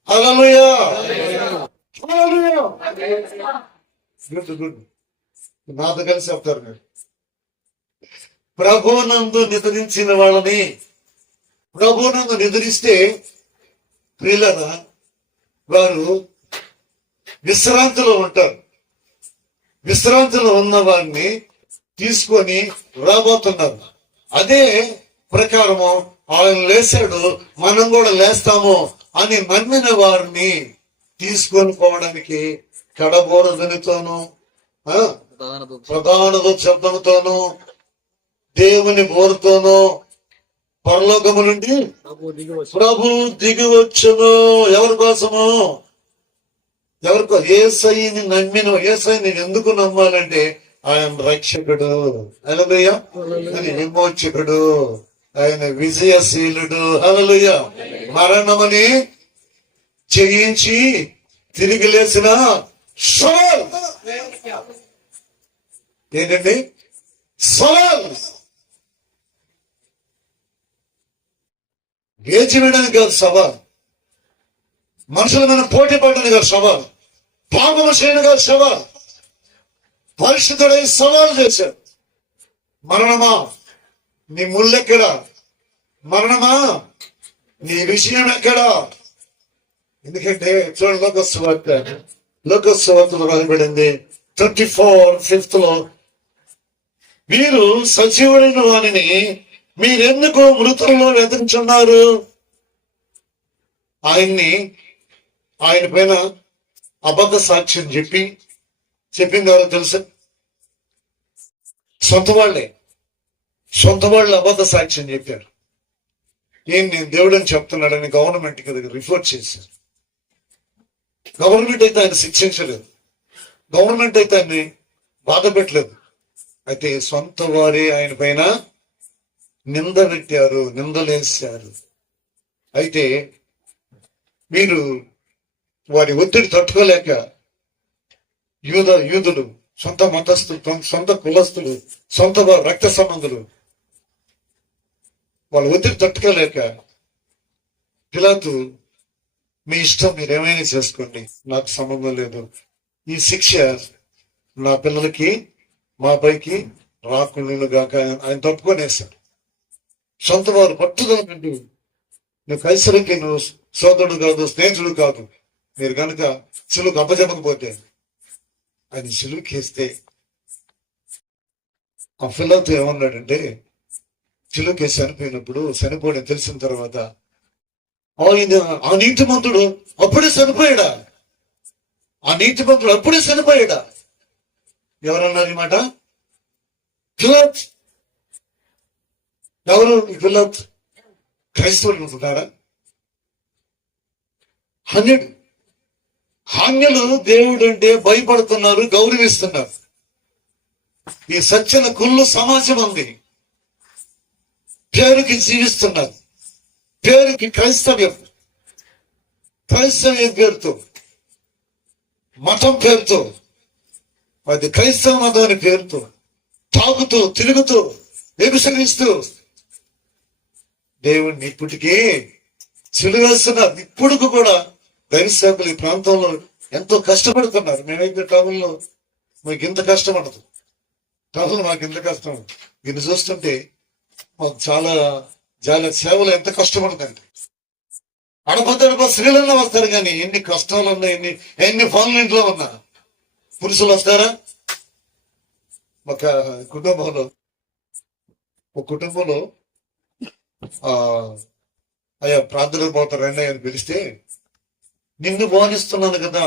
హల్లెలూయా. గుడ్. నాతో కలిసి చెప్తారు మీరు. ప్రభునందు నిద్రించిన వాళ్ళని, ప్రభునందు నిద్రిస్తే ప్రియులరా వారు విశ్రాంతిలో ఉంటారు. విశ్రాంతిలో ఉన్న వారిని తీసుకొని రాబోతున్నారు. అదే ప్రకారము ఆయన లేచాడు, మనం కూడా లేస్తాము అని నమ్మిన వారిని తీసుకొని పోవడానికి కడబోరధనితోనూ ప్రధాన శబ్దంతోనూ దేవుని బోరుతోనూ పరలోకము నుండి ప్రభు దిగి వచ్చును. ఎవరి కోసము? యేసయ్యని నమ్మిన, యేసయ్యని ఎందుకు నమ్మాలంటే ఆయన రక్షకుడు, హల్లెలూయా, ఆయన విమోచకుడు, ఆయన విజయశీలుడు. హల్లెలూయా. మరణమని జయించి తిరిగి లేచిన సౌల్. ఏంటండి? సౌల్. వేచి వేయడానికి కాదు సవాల్, మనుషుల మనం పోటీ పడడానికి కాదు సవాల్, పాపము చేయడం కాదు సవాల్, పరిశుద్ధుడై సవాల్ చేశాడు. మరణమా నీ ముళ్ళెక్కడా? మరణమా నీ విషయం ఎక్కడా? ఎందుకంటే చూడండి, లోకస్వార్తలో రాయబడింది 34:5 వీరు సజీవుడైన వారిని మీరెందుకు మృతుల్లో వెతకుచున్నారు? ఆయన పైన అబద్ధ సాక్ష్యం చెప్పింది ఎవరో తెలుసా? సొంత వాళ్ళు అబద్ధ సాక్ష్యం చెప్పారు. నేను దేవుడని చెప్తున్నాడని గవర్నమెంట్ దగ్గర రిపోర్ట్ చేశారు. గవర్నమెంట్ అయితే ఆయన శిక్షించలేదు, గవర్నమెంట్ అయితే ఆయన్ని బాధ పెట్టలేదు. అయితే సొంత వారే ఆయన పైన నిందలేశారు. అయితే మీరు వారి ఒత్తిడి తట్టుకోలేక యూదులు, సొంత మతస్థులు, సొంత కులస్తులు, సొంత రక్త సంబంధులు వాళ్ళ ఒత్తిడి తట్టుకోలేక పిలాతు, మీ ఇష్టం, మీరు ఏమైనా చేసుకోండి, నాకు సంబంధం లేదు, ఈ శిక్ష నా పిల్లలకి మా పైకి రాకుండా గాక ఆయన తప్పుకొనేశాడు. సొంత వారు పట్టుదల కంటూ, నువ్వు కైసరికి నువ్వు సోదరుడు కాదు, స్నేహితుడు కాదు, మీరు కనుక సిలువుకు అప్పచెప్పకపోతే ఆయన సిలువుకి వేస్తే, ఆ పిల్లలతో ఏమన్నాడంటే, సిలువుకి చనిపోయినప్పుడు చనిపోయిన తెలిసిన తర్వాత ఆ నీతిమంతుడు అప్పుడే చనిపోయాడా, ఆ నీతిమంతుడు అప్పుడే చనిపోయాడా? ఎవరన్నారు ఈ మాట? పిలాత్. ఎవరు ఈ పిలాత్? క్రైస్తవులు అనుకుంటారా? హాన్యులు దేవుడు అంటే భయపడుతున్నారు, గౌరవిస్తున్నారు. ఈ సచ్చిన కుళ్ళు సమాజం ఉంది, పేరుకి జీవిస్తున్నారు, పేరుకి క్రైస్తవ్యం పేరుతో, మతం పేరుతో, అది క్రైస్తవ మతం అనే పేరుతో తాగుతూ తిరుగుతూ వ్యభిచరిస్తూ దేవుణ్ణి ఇప్పటికీ చిలువేస్తున్నారు. ఇప్పుడు కూడా దైవ సేవకులు ఈ ప్రాంతంలో ఎంతో కష్టపడుతున్నారు. మేమైతే టౌన్లో మాకు ఇంత కష్టం ఉండదు, టౌన్లో మాకు ఇంత కష్టం. దీన్ని చూస్తుంటే మాకు చాలా సేవలు ఎంత కష్టపడుతుందండి. అడప స్త్రీలన్నా వస్తారు, కానీ ఎన్ని కష్టాలు ఉన్నా, ఎన్ని పనులు ఇంట్లో ఉన్నా పురుషులు వస్తారా? ఒక కుటుంబంలో అయ్యా ప్రార్థనకు పోతారు రండి అని పిలిస్తే, నిన్ను బానిస్తున్నాను కదా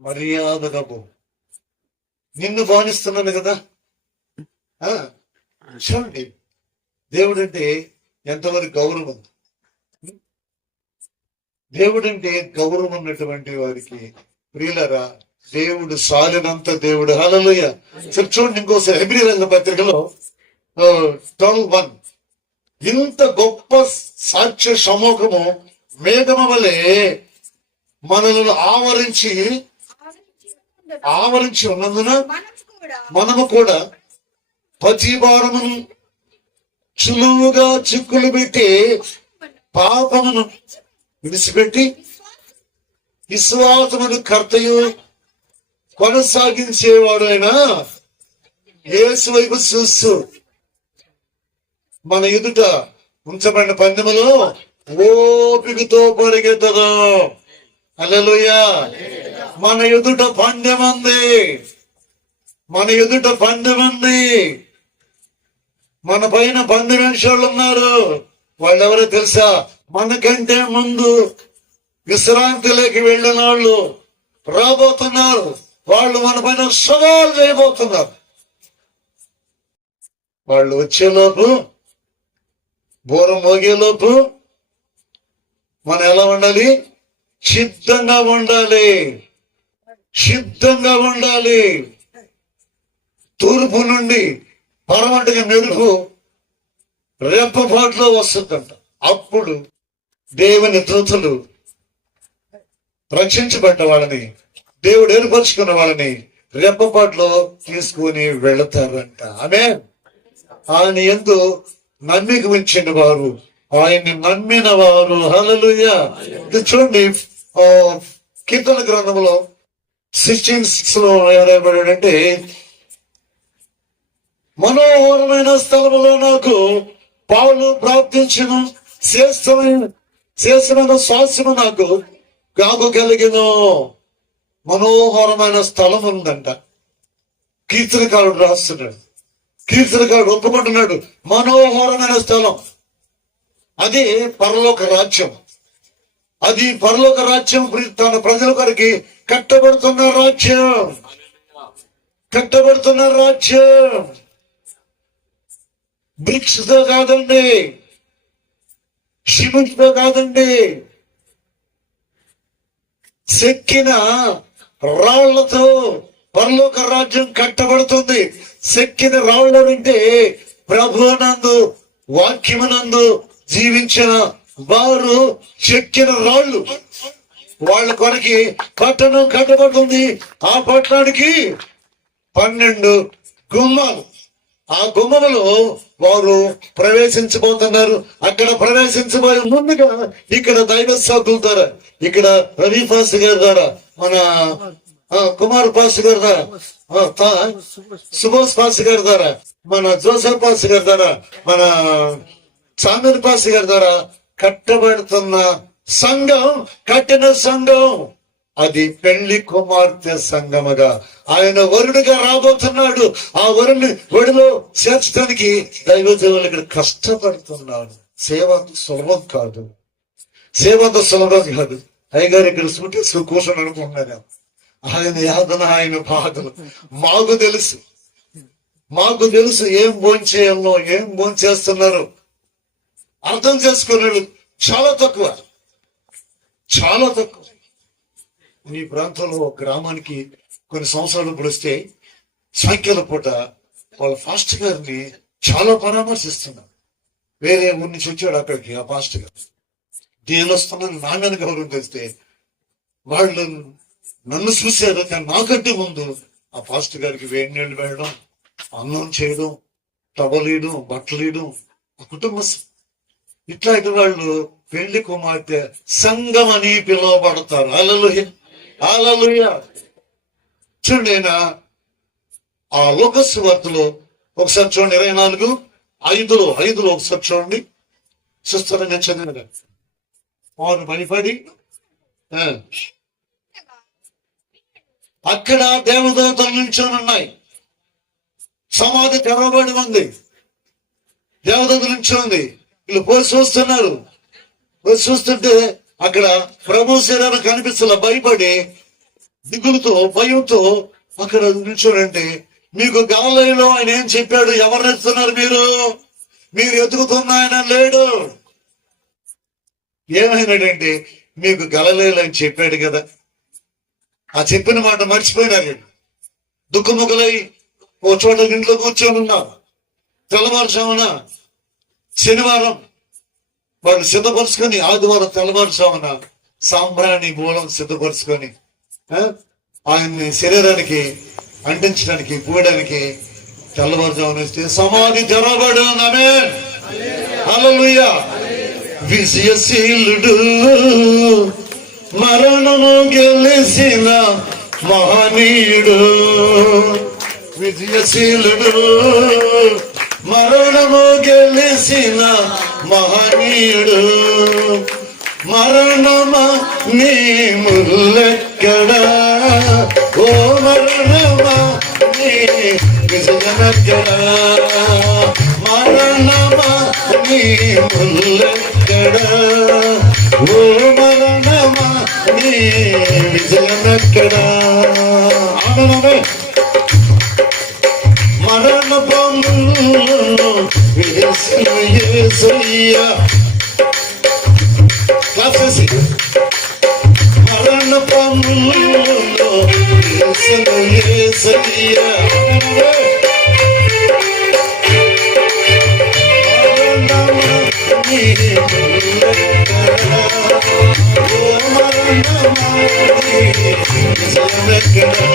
మర్యాదగా పో, నిన్ను బానిస్తున్నాను కదా. చూడండి, దేవుడు అంటే ఎంతవరకు గౌరవం, దేవుడు అంటే గౌరవం ఉన్నటువంటి వారికి ప్రియులరా, దేవుడు సాలినంత దేవుడు. హల్లెలూయా. సరే చూడండి, ఇంకోసారి హెబ్రీయుల పత్రికలో 12:1, ఇంత గొప్ప సాక్ష్య సమూహము మేఘము వలె మనలను ఆవరించి ఉన్నందున మనము కూడా ప్రతి భారమును సులువుగా చిక్కులు పెట్టి పాపమును విడిచిపెట్టి విశ్వాసమును కర్తయు కొనసాగించేవాడు అయినా యేసు వైపు చూస్తూ మన ఎదుట ఉంచబడిన పందెములో ఓపికతో పరిగెత్తదు. హల్లెలూయా. మన ఎదుట పందెమంది, మన ఎదుట పందెమంది, మన పైన పందెమేషాళ్ళు ఉన్నారు. వాళ్ళెవరో తెలుసా? మనకంటే ముందు విశ్రాంతిలోకి వెళ్ళిన వాళ్ళు రాబోతున్నారు. వాళ్ళు మన పైన సవాల్ చేయబోతున్నారు. వాళ్ళు వచ్చేలోపు, బోరం మోగేలోపు మనం ఎలా ఉండాలి? సిద్ధంగా ఉండాలి, సిద్ధంగా ఉండాలి. తూర్పు నుండి పరమటిగా మెరుపు రెప్పపాట్లో వస్తుందంట. అప్పుడు దేవుని దూతలు రక్షించబడ్డ వాళ్ళని, దేవుడు ఏర్పరచుకున్న వాళ్ళని రెప్పపాట్లో తీసుకుని వెళతారంట. ఆమేన్. ఆయన యందు నమ్మిక ఉంచిన వారు, ఆయన్ని నమ్మిన వారు. హల్లెలూయా. ఇది చూడండి, కీర్తన గ్రంథంలో 16:6 ఏమన్నాడంటే, మనోహరమైన స్థలములో నాకు పాలు ప్రాప్తించిన శ్రేష్టమైన స్వాస్యము నాకు కలిగిన మనోహరమైన స్థలం ఉందంట. కీర్తనకారుడు రాస్తున్నాడు, కీర్తనకారుడు ఒప్పుకుంటున్నాడు. మనోహరమైన స్థలం, అది పరలోక రాజ్యం. అది పరలోక రాజ్యం, తన ప్రజల కొరకు కట్టబడుతున్న రాజ్యం, కట్టబడుతున్న రాజ్యం. బ్రిక్స్ తో కాదండి, సిమెంట్ తో కాదండి, చెక్కిన రాళ్లతో పరలోక రాజ్యం కట్టబడుతుంది. చెక్కిన రాళ్ళు అంటే ప్రభువునందు, వాక్యమునందు జీవించిన వారు చెక్కిన రాళ్ళు. వాళ్ళ కొరకి పట్టణం కట్టబడుతుంది. ఆ పట్టణానికి 12 గుమ్మాలు, ఆ గుమ్మములో వారు ప్రవేశించబోతున్నారు. అక్కడ ప్రవేశించబోయే ముందుగా ఇక్కడ దైవ సాకుల ద్వారా, ఇక్కడ రవి పాస్ గారి ద్వారా, మన కుమార్ పాస్ గారి ద్వారా, సుభాష్ పాస్ గారి ద్వారా, మన జోసఫ్ పాస్ గారి ద్వారా, మన చాందన్ పాస్ గారి ద్వారా కట్టబడుతున్న సంఘం, కట్టిన సంఘం అది పెళ్లి కుమార్తె సంగమగా ఆయన వరుడుగా రాబోతున్నాడు. ఆ వరుణ్ణి ఒడిలో చేర్చడానికి దైవజనులు ఇక్కడ కష్టపడుతున్నాడు. సేవ సులభం కాదు, సేవ సులభం కాదు. అయ్యగారు ఇక్కడ సూటేసుకు కూర్చొని అనుకుంటున్నారు. ఆయన యాదన, ఆయన బాధలు మాకు తెలుసు ఏం భోంచేయాలో, ఏం భోంచేస్తున్నారు అర్థం చేసుకున్నాడు. చాలా తక్కువ. మీ ప్రాంతంలో గ్రామానికి కొన్ని సంవత్సరాలు వస్తే సాయంకాలం పూట వాళ్ళ ఫాస్ట్ గారిని చాలా పరామర్శిస్తున్నారు. వేరే ఊరి నుంచి వచ్చాడు అక్కడికి ఆ ఫాస్ట్ గారు. నేను వస్తున్నాను నాన్నని గౌరవం తెస్తే వాళ్ళు నన్ను చూశారు. కానీ నాకంటే ముందు ఆ ఫాస్ట్ గారికి వేడి నీళ్ళు వేయడం, అన్నం చేయడం, టవలీయడం, బట్టలీయడం ఆ కుటుంబ ఇట్లాంటి వాళ్ళు పెళ్లి కుమార్తె సంఘం అని పిలువబడతారు. హల్లెలూయా. చూడండి, ఆయన ఆ లోకస్ వార్తలో ఒకసారి చూడండి, 24:5 ఒకసారి చూడండి. చూస్తారని నేను చదివిన వారు భయపడి అక్కడ దేవదూతలు నిల్చొని ఉన్నాయి. సమాధి తెరవబడి ఉంది, దేవదూతలు నిల్చొని వీళ్ళు పోయి చూస్తున్నారు. పోయి చూస్తుంటే అక్కడ ప్రభు శరీరం కనిపిస్తల. భయపడి దిగులుతో భయంతో అక్కడ నిల్చోనండి. మీకు గలిలయలో ఆయన ఏం చెప్పాడు? ఎవరిని ఎత్తుతున్నారు మీరు ఎత్తుకుతున్న ఆయన లేడు. ఏమైనాడంటే మీకు గలిలయలో ఆయన చెప్పాడు కదా, ఆ చెప్పిన మాట మర్చిపోయినారు. దుఃఖముఖలై ఓ చోట ఇంట్లో కూర్చొని ఉన్నారు. తెల్లవారుజామున శనివారం వాళ్ళు సిద్ధపరుచుకొని, ఆదివారం తెల్లవారుజామున సాంబ్రాణి మూలం సిద్ధపరుచుకొని ఆయన్ని శరీరానికి అంటించడానికి, పూయడానికి తెల్లవారుజామున వస్తే సమాధి తెరవబడి ఉందమే. హల్లెలూయా. విజయశీలుడు, మరణము గెలిసిన మహనీయుడు. విజయశీలుడు, మరణము గెలిసిన మహనీయుడు. మరణమా నీ ముల్లెక్కడా, ఓ మరణమా నీ విజయమెక్కడా. మరణమా నీ ముల్లెక్కడా, ఓ మరణమా నీ విజయమెక్కడా. ఆమె మరణ పొందులను వేసిన యేసయ్యా. మరణ పొందులను వేసిన యేసయ్యా. మరణమా నీ ముల్లెక్కడా, ఓ మరణమా నీ విజయమెక్కడా.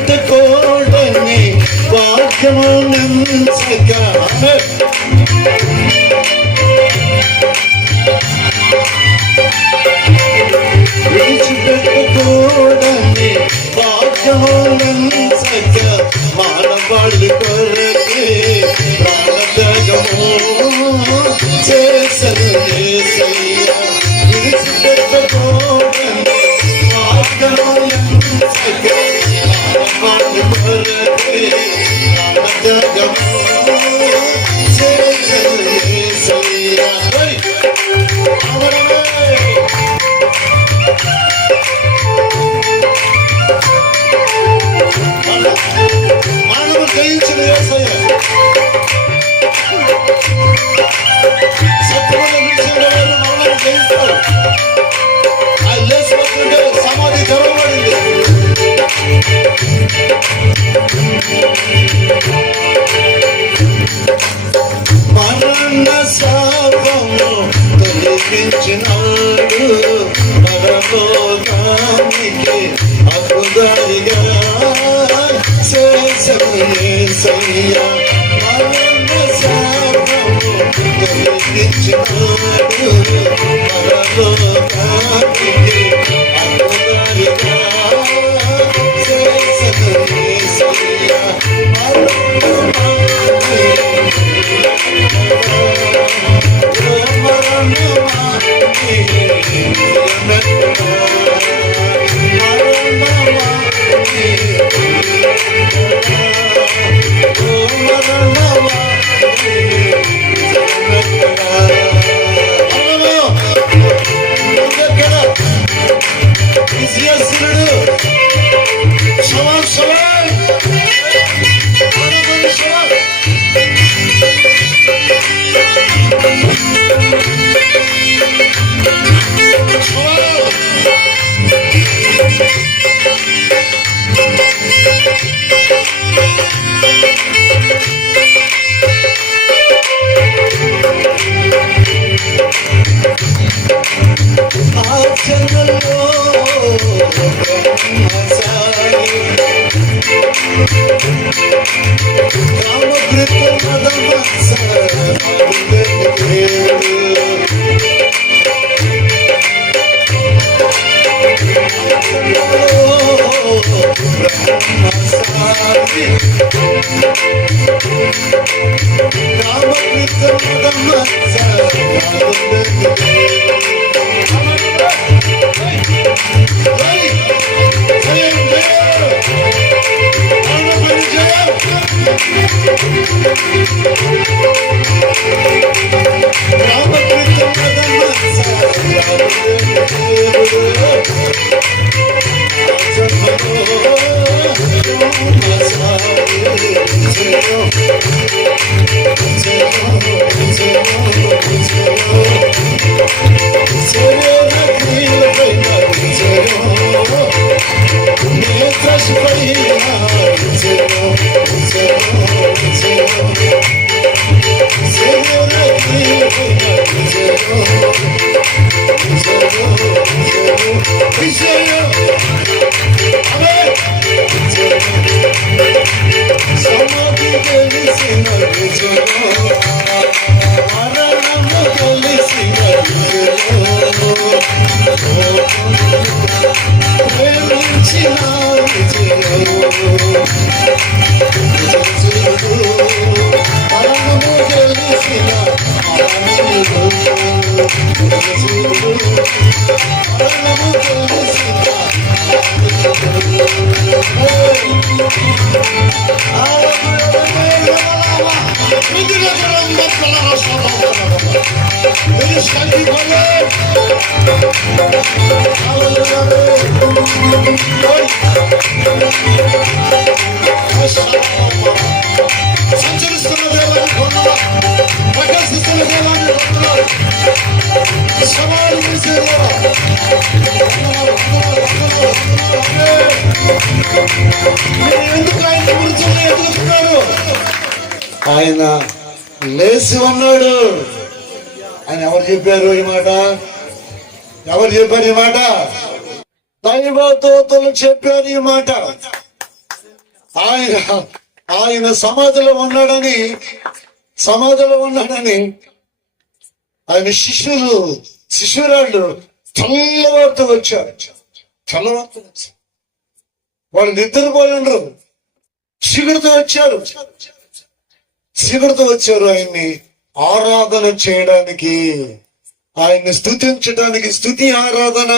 విడిచిపెట్టకూడని వాక్యము నించగా. విడిచిపెట్టకూడని వాక్యము నించగా. మానవాళి కొరకే ప్రాణత్యాగము చేసెను యేసయ్యా. విడిచిపెట్టకూడని వాక్యము నించగా. మానవాళి కొరకే ఆయన లేచిపోతుంటే సమాధి తెరవబడింది. మరణ శాపము తొలగించినాడు, పరలోకానికి అద్భుతాలుగా చేసెను యేసయ్య. మరణ శాపము తొలగించినాడు, పరలోకానికి అద్భుతాలుగా చేసెను యేసయ్య. ఆయన లేచి ఉన్నాడు. ఆయన ఎవరు చెప్పారు ఈ మాట? ఎవరు చెప్పారు ఈ మాట? దైవదూతలు చెప్పారు ఈ మాట. ఆయన సమాధిలో ఉన్నాడని ఆయన శిష్యురాళ్ళు చల్లవారితో వచ్చారు. వాళ్ళు నిద్రపోయి ఉండరు, చీకటితో వచ్చారు ఆయన్ని ఆరాధన చేయడానికి, ఆయన్ని స్తుతించడానికి. స్తుతి ఆరాధన.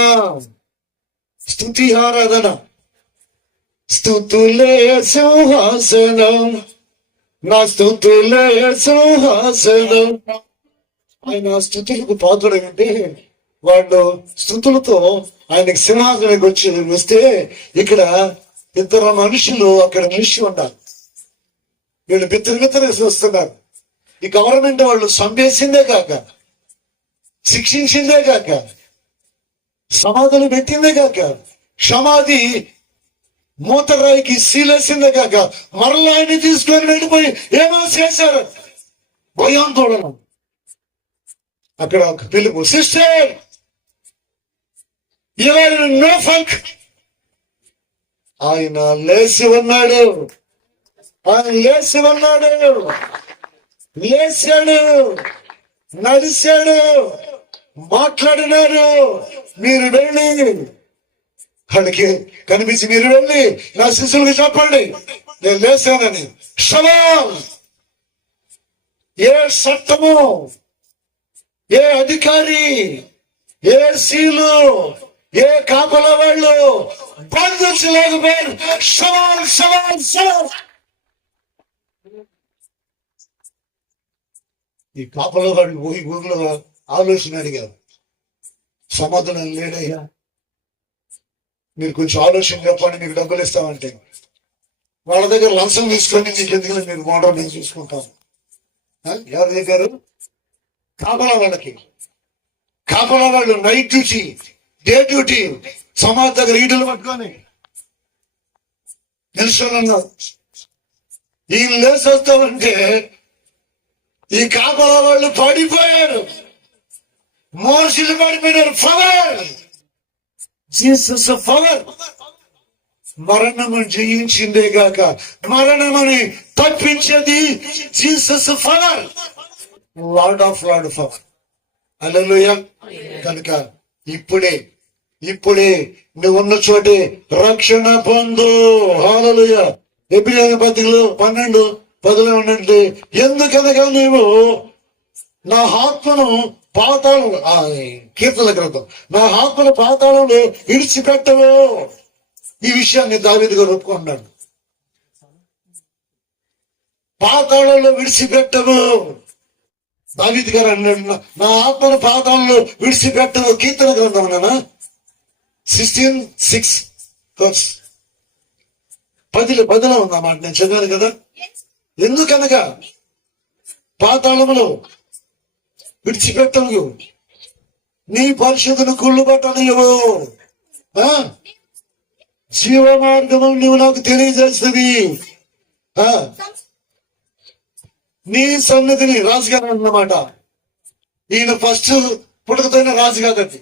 స్తుతులే సింహాసనం, నా స్తుతులే సింహాసనం. ఆయన స్తుతులకు పాత్రుడంటే వాళ్ళు స్తుతులతో ఆయనకి సింహాసనానికి వస్తే ఇక్కడ ఇద్దరు మనుషులు అక్కడ నిలిచి ఉన్నారు. వీళ్ళు బిత్తర వస్తున్నారు. ఈ గవర్నమెంట్ వాళ్ళు చంపేసిందే కాక, శిక్షించిందే కాక, సమాధులు పెట్టిందే కాక, సమాధి మూతరాయికి సీలేసిందే కాక, మరలా ఆయన తీసుకొని వెళ్ళిపోయి ఏమో చేశారు. భయాందోళన. అక్కడ ఒక పిలుపు, సిస్టర్ ఎవరు నో ఫంక్. ఆయన లేచి ఉన్నాడు, ఆయన లేచి ఉన్నాడు, లేచాడు, నడిచాడు, మాట్లాడినారు. మీరు వెళ్ళి వాడికి కనిపించి మీరు వెళ్ళి నా శిష్యులకు చెప్పండి నేను లేచానని. సవాల్. ఏ చట్టము, ఏ అధికారి, ఏ సీలు, ఏ కాపల వాళ్ళు బంధించలేకపోయారు. సవాల్ సవాల్ సవాల్. ఈ కాపల వాడికి పోయి ఊరిలో ఆలోచన అడిగారు, సమాధానం లేడయ్యా, మీరు కొంచెం ఆలోచన చెప్పండి, మీకు డబ్బులు ఇస్తామంటే వాళ్ళ దగ్గర లంచం తీసుకొని మీకు ఎందుకు మీరు మోడల్ నేను చూసుకుంటాను. ఎవరి దగ్గర? కాపలా వాళ్ళకి. కాపలా వాళ్ళు night duty, day duty, Samaj దగ్గర ఈటలు పట్టుకొని నిలుస్తున్నారు. ఈయన లేచి వస్తామంటే ఈ కాపలా వాళ్ళు పడిపోయారు, మోర్షులు పడిపోయినారు. Power, Jesus power. మరణము జయించిందే గాక మరణమని తప్పించేది Jesus power, lord of lord power. Hallelujah. కనుక ఇప్పుడే నువ్వు ఉన్న చోటే రక్షణ పొందు. హల్లెలూయా. ఎబ్రియా పత్రికలో 12:10 ఉన్నట్టు, ఎందుకనగా నీవు నా ఆత్మను పాతాళం, కీర్తన గ్రంథం, నా ఆత్మను పాతాళంలో విడిచిపెట్టవు. ఈ విషయాన్ని దావీదు గారు ఒప్పుకున్నాడు. పాతాళంలో విడిచిపెట్టవు. దావీదు గారు అన్నాడు, నా ఆత్మను పాతాళంలో విడిచిపెట్టవు. కీర్తన గ్రంథం అన్నా 16:6 10లో ఉందన్నమాట. నేను చదివాను కదా. ఎందుకనగా పాతాళములో విడిచిపెట్టవు, నీ పరిశుద్ధను కుళ్ళు పట్టనివ్వు, జీవ మార్గము నువ్వు నాకు తెలియజేస్తుంది. నీ సన్నిధిని రాజుగారు అన్నమాట. ఈయన ఫస్ట్ పుట్టుకతోనే రాజు కాదండి.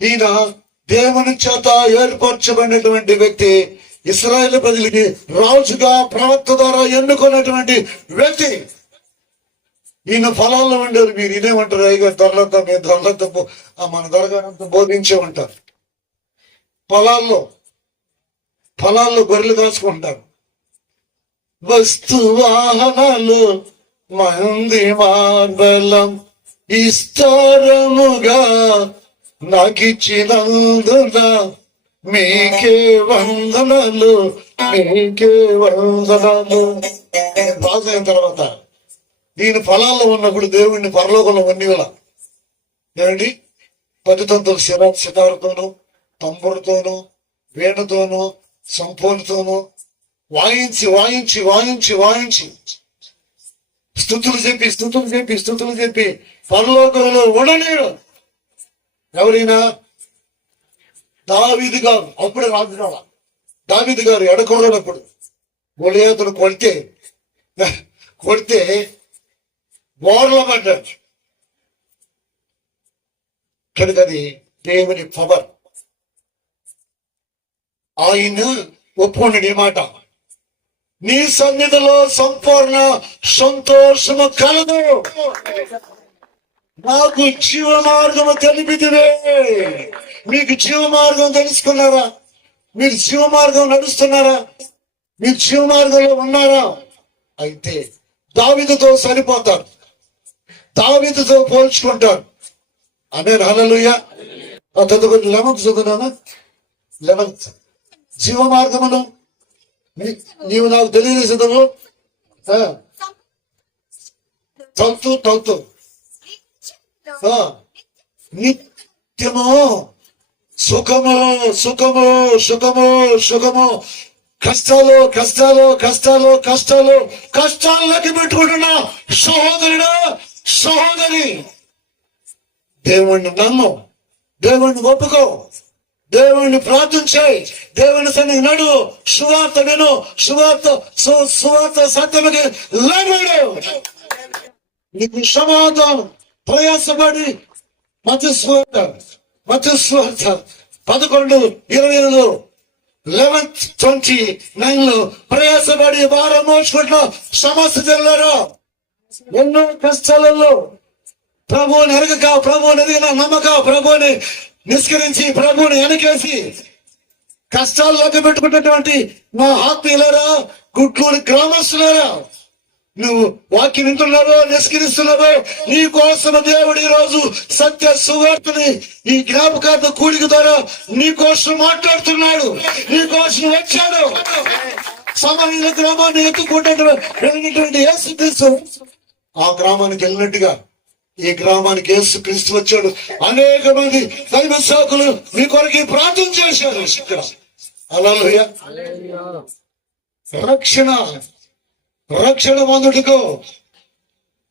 ఈయన దేవుని చేత ఏర్పరచబడినటువంటి వ్యక్తి, ఇశ్రాయేలు ప్రజలకి రాజుగా ప్రవక్త ద్వారా ఎన్నుకున్నటువంటి వ్యక్తి. ఈయన పొలాల్లో ఉండేవారు. మీరు ఇదేమంటారు, అయ్యో దొరలతో మీరు దొరలతో మన దొరగానంతా బోధించే ఉంటారు. పొలాల్లో గొర్రెలు కాసుకుంటారు. వస్తు వాహనాలు మంది మార్బలం ఇస్తారముగా నాకిచ్చినందున మీకే వందనాలు, మీకే వందనాలు. పాస్ అయిన తర్వాత ఈయన పొలాల్లో ఉన్నప్పుడు దేవుడిని పరలోకంలో వన్నివేళ ఏమండి 10 తంతులు సితారతోనూ, తంబురుతోనూ, వేణుతోనూ, సంపూర్ణతోనూ వాయించి వాయించి వాయించి వాయించి స్తుతులు చెప్పి పరలోకంలో ఉండలేరు. ఎవరైనా దావీదు గారు అప్పుడే రాజు కావాలి. దావీదు గారు ఎడకూడనప్పుడు గొలియాతును కొడితే బోర్ల పడ్డాడు. కనుక అది దేవుని పవర్. ఆయన ఒప్పుకున్నాడు ఈ మాట, నీ సన్నిధిలో సంపూర్ణ సంతోషము కలదు, నాకు జీవ మార్గము తెలిపితివే. మీకు జీవ మార్గం తెలుసుకున్నారా? మీరు జీవ మార్గం నడుస్తున్నారా? మీరు జీవ మార్గంలో ఉన్నారా? అయితే దావీదుతో సరిపోతారు, దావీదుతో పోల్చుకుంటారు. అనే హల్లెలూయా. తదుపరి 11th చదువునా, 11th జీవ మార్గమును నీవు నాకు తెలియజేసేదము తలుతూ నిత్యము సుఖము సుఖము సుఖము సుఖము, కష్టాలు కష్టాలు కష్టాలు కష్టాలు కష్టాల్లోకి పెట్టుకుంటున్నా సహోదరుడు సహోదరి, దేవుణ్ణి నమ్ము, దేవుణ్ణి ఒప్పుకో, దేవుణ్ణి ప్రార్థన చేయి, దేవుని సన్నిధి నడు, సువార్త విను, సువార్త సత్యముకి లేబడు. నీకు సమాధానం ప్రయాసపడి మత స్వార్థ 11:29 11:29 ప్రయాసపడి భారం మోసుకుంటున్న సమస్త జిల్లారా ఎన్నో కష్టాలలో ప్రభువుని ఎరగక, ప్రభువుని ఎదిగిన నమ్మక, ప్రభువుని నిష్కరించి, ప్రభువుని వెనకేసి కష్టాలు లెక్క పెట్టుకున్నటువంటి మా ఆత్మీయులారా, గుంటూరు గ్రామస్తులారా, నువ్వు వాక్యం వింటున్నావో, నిష్కరిస్తున్నావో, నీ కోసం దేవుడు ఈ రోజు సత్య సువార్తని ఈ జ్ఞాపకార్థ కూడిక ద్వారా నీ కోసం మాట్లాడుతున్నాడు, నీ కోసం వచ్చాడు. సమరయ గ్రామాన్ని ఎత్తుకుంటున్నటువంటి యేసుక్రీస్తు ఆ గ్రామానికి వెళ్ళినట్టుగా ఈ గ్రామానికి యేసుక్రీస్తు వచ్చాడు. అనేక మంది దైవ సేవకులు మీ కొరకు ప్రార్థన చేశారు. ఇక్కడ హల్లెలూయా. రక్షణ పొందుటకు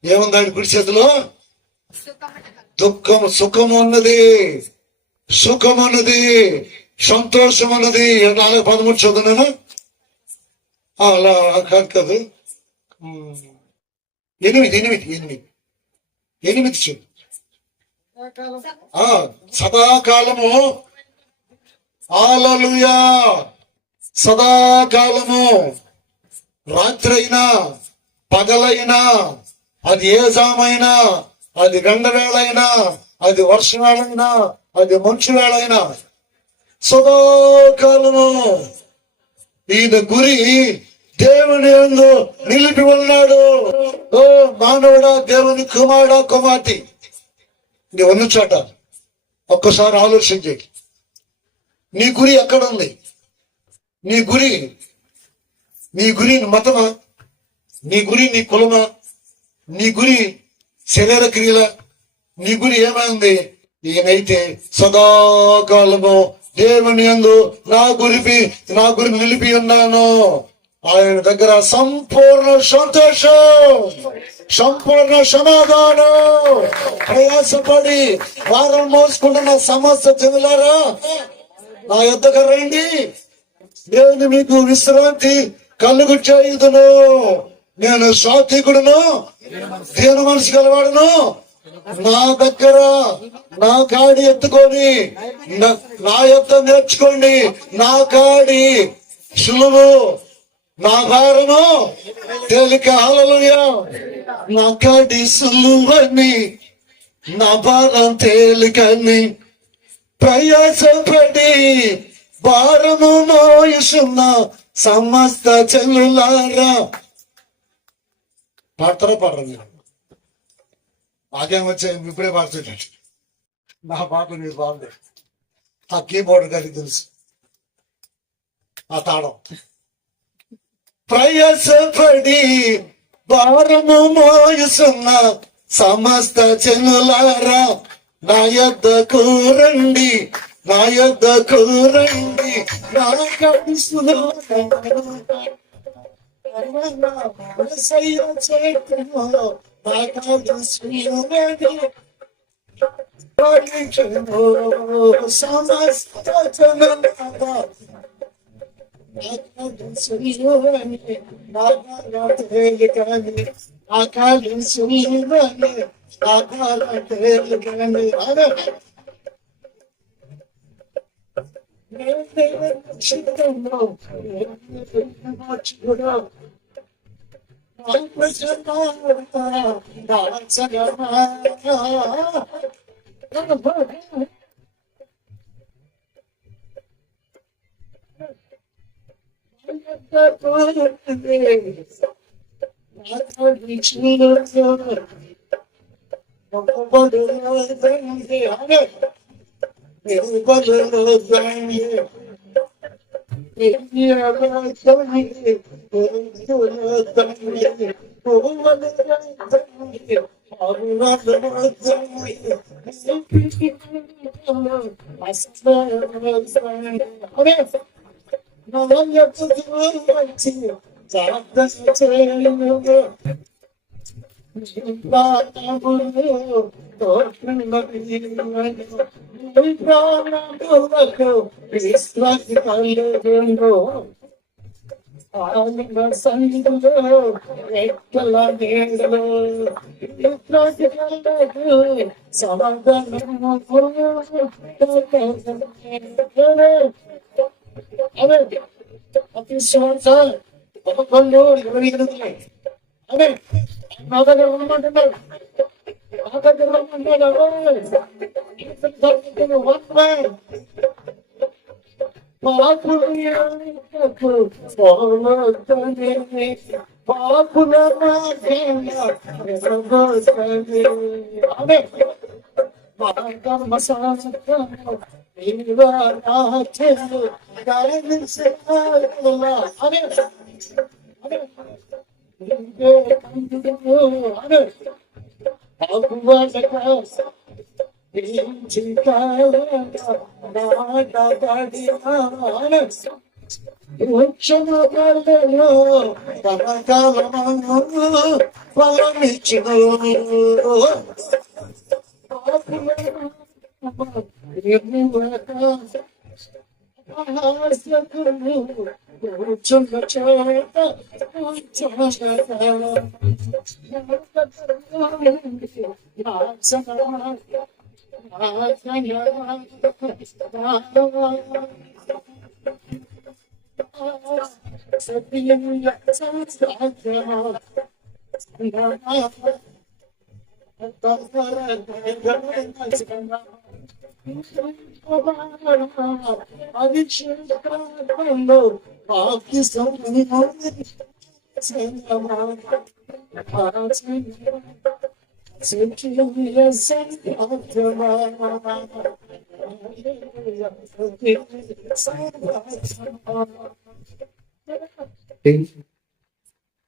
ఏముంది ఆయన కుడి చేతిలో? సుఖం ఉన్నది, సంతోషం ఉన్నది. 4:13 చదువున్నాను. అలా కాదు, 8 చూడు. సదాకాలము, హల్లెలూయా, సదాకాలము, రాత్రి అయినా పగలైనా, అది ఏ జామైనా, అది గండవేళైనా, అది వర్షవేళైనా, అది మంచు వేళైనా, సదాకాలము ఈయన గురి దేవుని యందు నిలిపి ఉన్నాడు. ఓ మానవుడా, దేవుని కుమారుడా, కుమార్తె, నీ ఉన్న చోట ఒక్కసారి ఆలోచించి నీ గురి ఎక్కడుంది? నీ గురి మతమా? నీ గురి నీ కులమా? నీ గురి శరీర క్రియల? నీ గురి ఏమైంది? ఈయనైతే సదాకాలము దేవుని యందు నా గురి నిలిపి ఉన్నాను. ఆయన దగ్గర సంపూర్ణ సంతోషం, సంపూర్ణ సమాధానం. ప్రయాసపడి వారం మోసుకుంటున్న సమస్త జనులారా, నా యొద్దకు రండి, నేను మీకు విశ్రాంతి కలుగు చేయుదును. నేను సాత్వికుడును, దీన మనసు గలవాడును. నా దగ్గర నా కాడి ఎత్తుకొని నా యొద్ద నేర్చుకోండి. నా కాడి సులువు, నా భారము తేలిక. హల్లెలూయా. నా కాడి సులువని, నా భారం తేలికని, ప్రయాసపడి భారము మోయుచున్న సమస్త జనులారా. పాడతారా పాడరా? మీరు నాకేమొచ్చా, ఇప్పుడే పాడుతుంటాడు. నా పాట మీరు బాగుంది. ఆ కీబోర్డ్ గారికి తెలుసు ఆ తాళం. ప్రయాసపడి భారము మోయుచున్న సమస్త జనులారా, నా యొద్దకు రండి, నా యొద్దకు రండి. నా కడుసులో సమస్త జనులారా,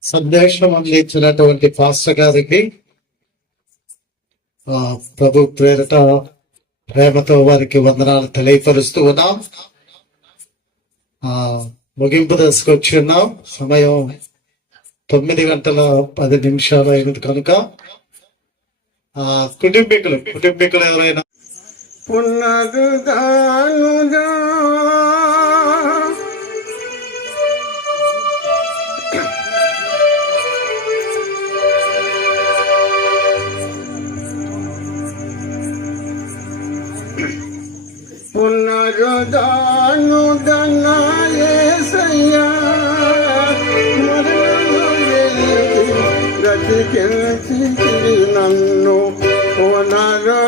సందేశం అందించినటువంటి పాస్టర్ గారికి ప్రభు ప్రేరట ప్రేమతో వారికి వందనాలు తెలియపరుస్తూ ఉన్నాం. ముగింపు దశకు వచ్చి ఉన్నాం. సమయం 9:10 అయినది కనుక కుటుంబీకులు ఎవరైనా పునరుదానుగా పునరుదానుదనాయేసయ్యా బ్రతికించి నన్ను పునరుదానుదనాయేసయ్యా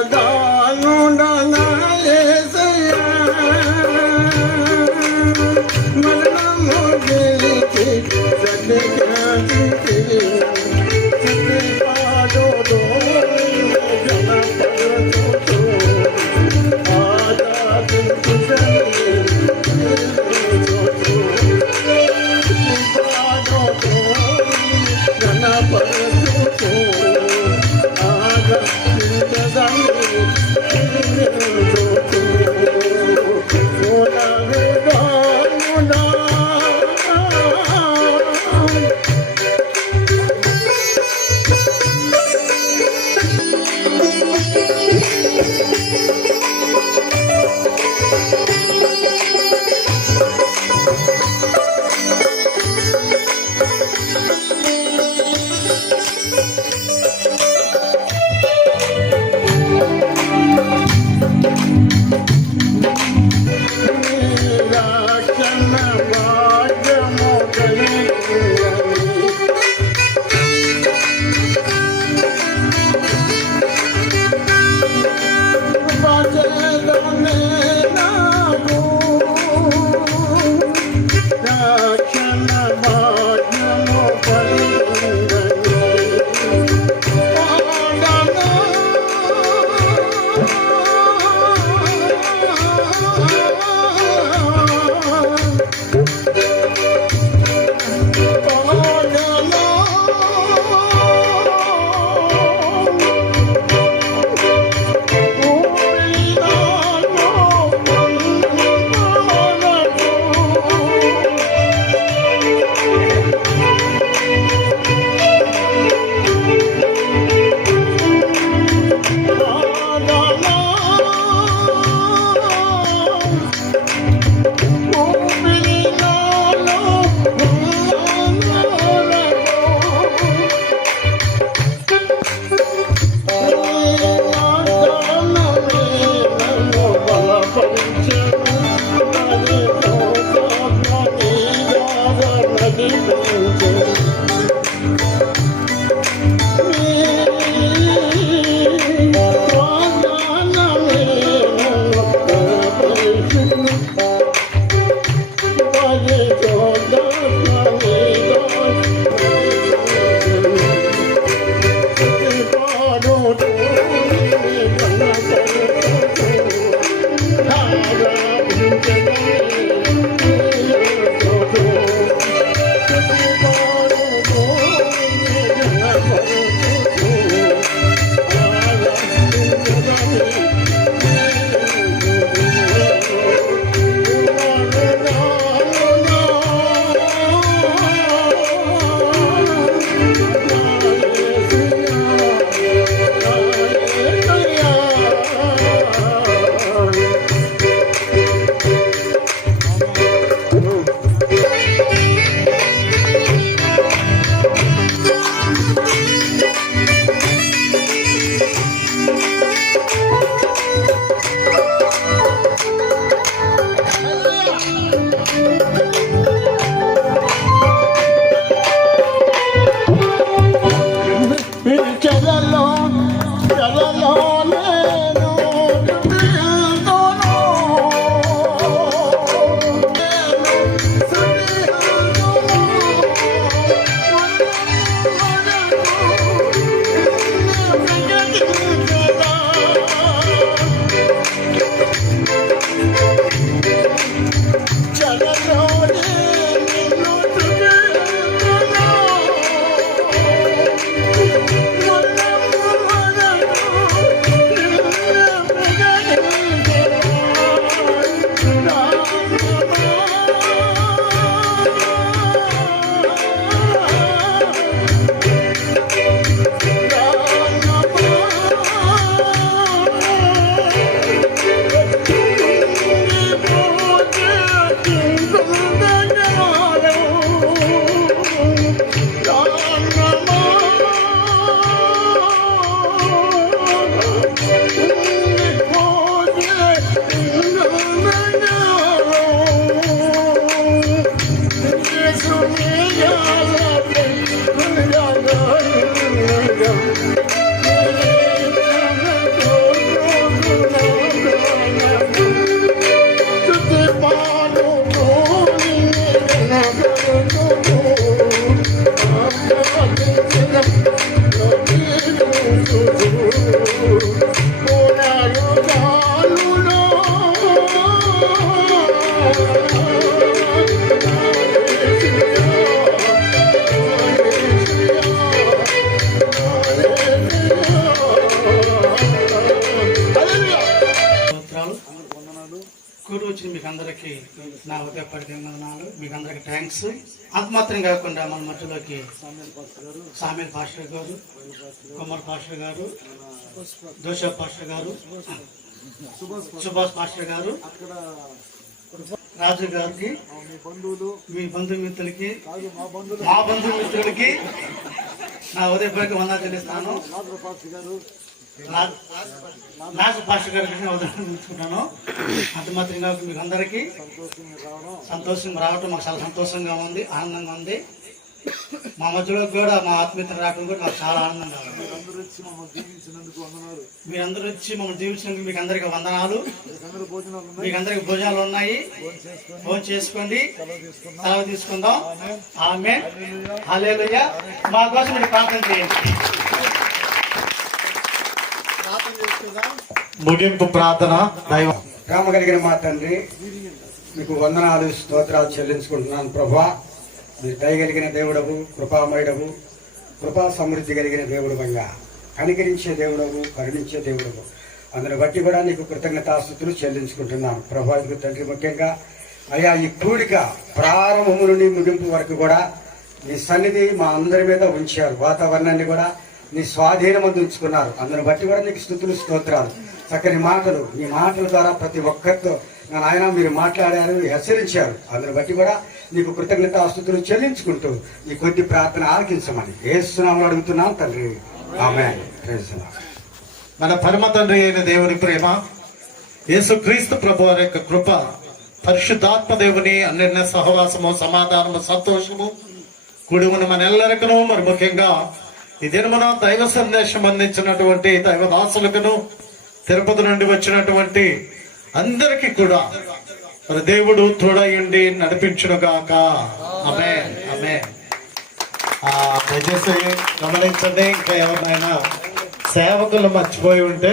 మరణము గెలిచి బ్రతికించి కూడి వచ్చిన మీకు అందరికీ నా ఉదయపడి వందనాలు. మీకు అందరికి థ్యాంక్స్. అంత మాత్రం కాకుండా మన మధ్యలోకి సామేల్ పాస్టర్ గారు, కుమార్ పాస్టర్ గారు, జోసెఫ్ పాస్టర్ గారు, సుభాష్ పాస్టర్ గారు, రాజు గారికి, మీ బంధుమిత్రులకి, మా బంధుమిత్రులకి నా ఉదయపూర్వక వందనాలు చెల్లిస్తాను. నాజు పాస్టర్ గారికి వదిలించుకుంటాను. అంత మాత్రంగా మీకు అందరికీ సంతోషంగా రావటం మాకు చాలా సంతోషంగా ఉంది, ఆనందంగా ఉంది. మా మధ్యలో కూడా మా ఆత్మీయతను రావడం కూడా నాకు చాలా ఆనందంగా ఉంది. మీరందరూ వచ్చి మమ్మల్ని దీవించినందుకు మీకు అందరికీ వందనాలు. మీకు అందరికి భోజనాలు ఉన్నాయి, భోజనం చేసుకోండి, సెలవు తీసుకుందాం. ఆమేన్, హల్లెలూయా. మా కోసం మీరు ప్రార్థన చేయండి. ముగింపు ప్రార్థన. దైవం ప్రేమ కలిగిన మా తండ్రి, మీకు వందనాలు స్తోత్రాలు చెల్లించుకుంటున్నాను ప్రభా. మీరు దయగలిగిన దేవుడవు, కృపామయుడవు, కృపా సమృద్ధి కలిగిన దేవుడవంగా, కనికరించే దేవుడవు, కరుణించే దేవుడవు. అందుని బట్టి కూడా నీకు కృతజ్ఞతాస్తుతులు చెల్లించుకుంటున్నాను ప్రభా. ఇదిగో తండ్రి, ముఖ్యంగా అయ్యా ఈ కూడిక ప్రారంభము నుండి ముగింపు వరకు కూడా నీ సన్నిధి మా అందరి మీద ఉంచారు. వాతావరణాన్ని కూడా నీ స్వాధీనమందు ఉంచుకున్నారు. అందుని బట్టి కూడా నీకు స్తుతులు స్తోత్రాలు. చక్కని మాటలు, నీ మాటల ద్వారా ప్రతి ఒక్కరితో నా నాయన మీరు మాట్లాడారు, హెచ్చరించారు. అందుని బట్టి కూడా నీకు కృతజ్ఞతాస్తుతులు చెల్లించుకుంటూ ఈ కొద్ది ప్రార్థన ఆలకించమని యేసు నామములో అడుగుతున్నాం తండ్రి, ఆమేన్. Praise the lord. మన పరమ తండ్రి అయిన దేవుని ప్రేమ, యేసుక్రీస్తు ప్రభు వారి యొక్క కృప, పరిశుద్ధాత్మ దేవుని అన్యోన్య సహవాసము, సమాధానము, సంతోషము కూడి ఉన్న మనెల్లరికను, మరి ముఖ్యంగా ఈ దినమున దైవ సందేశం అందించినటువంటి దైవ దాసులకును, తిరుపతి నుండి వచ్చినటువంటి అందరికీ కూడా మరి దేవుడు తోడయుండి నడిపించునుగాక. ఆమేన్, ఆమేన్. దయచేసి గమనించండి, ఇంకా ఎవరినైనా సేవకులు మర్చిపోయి ఉంటే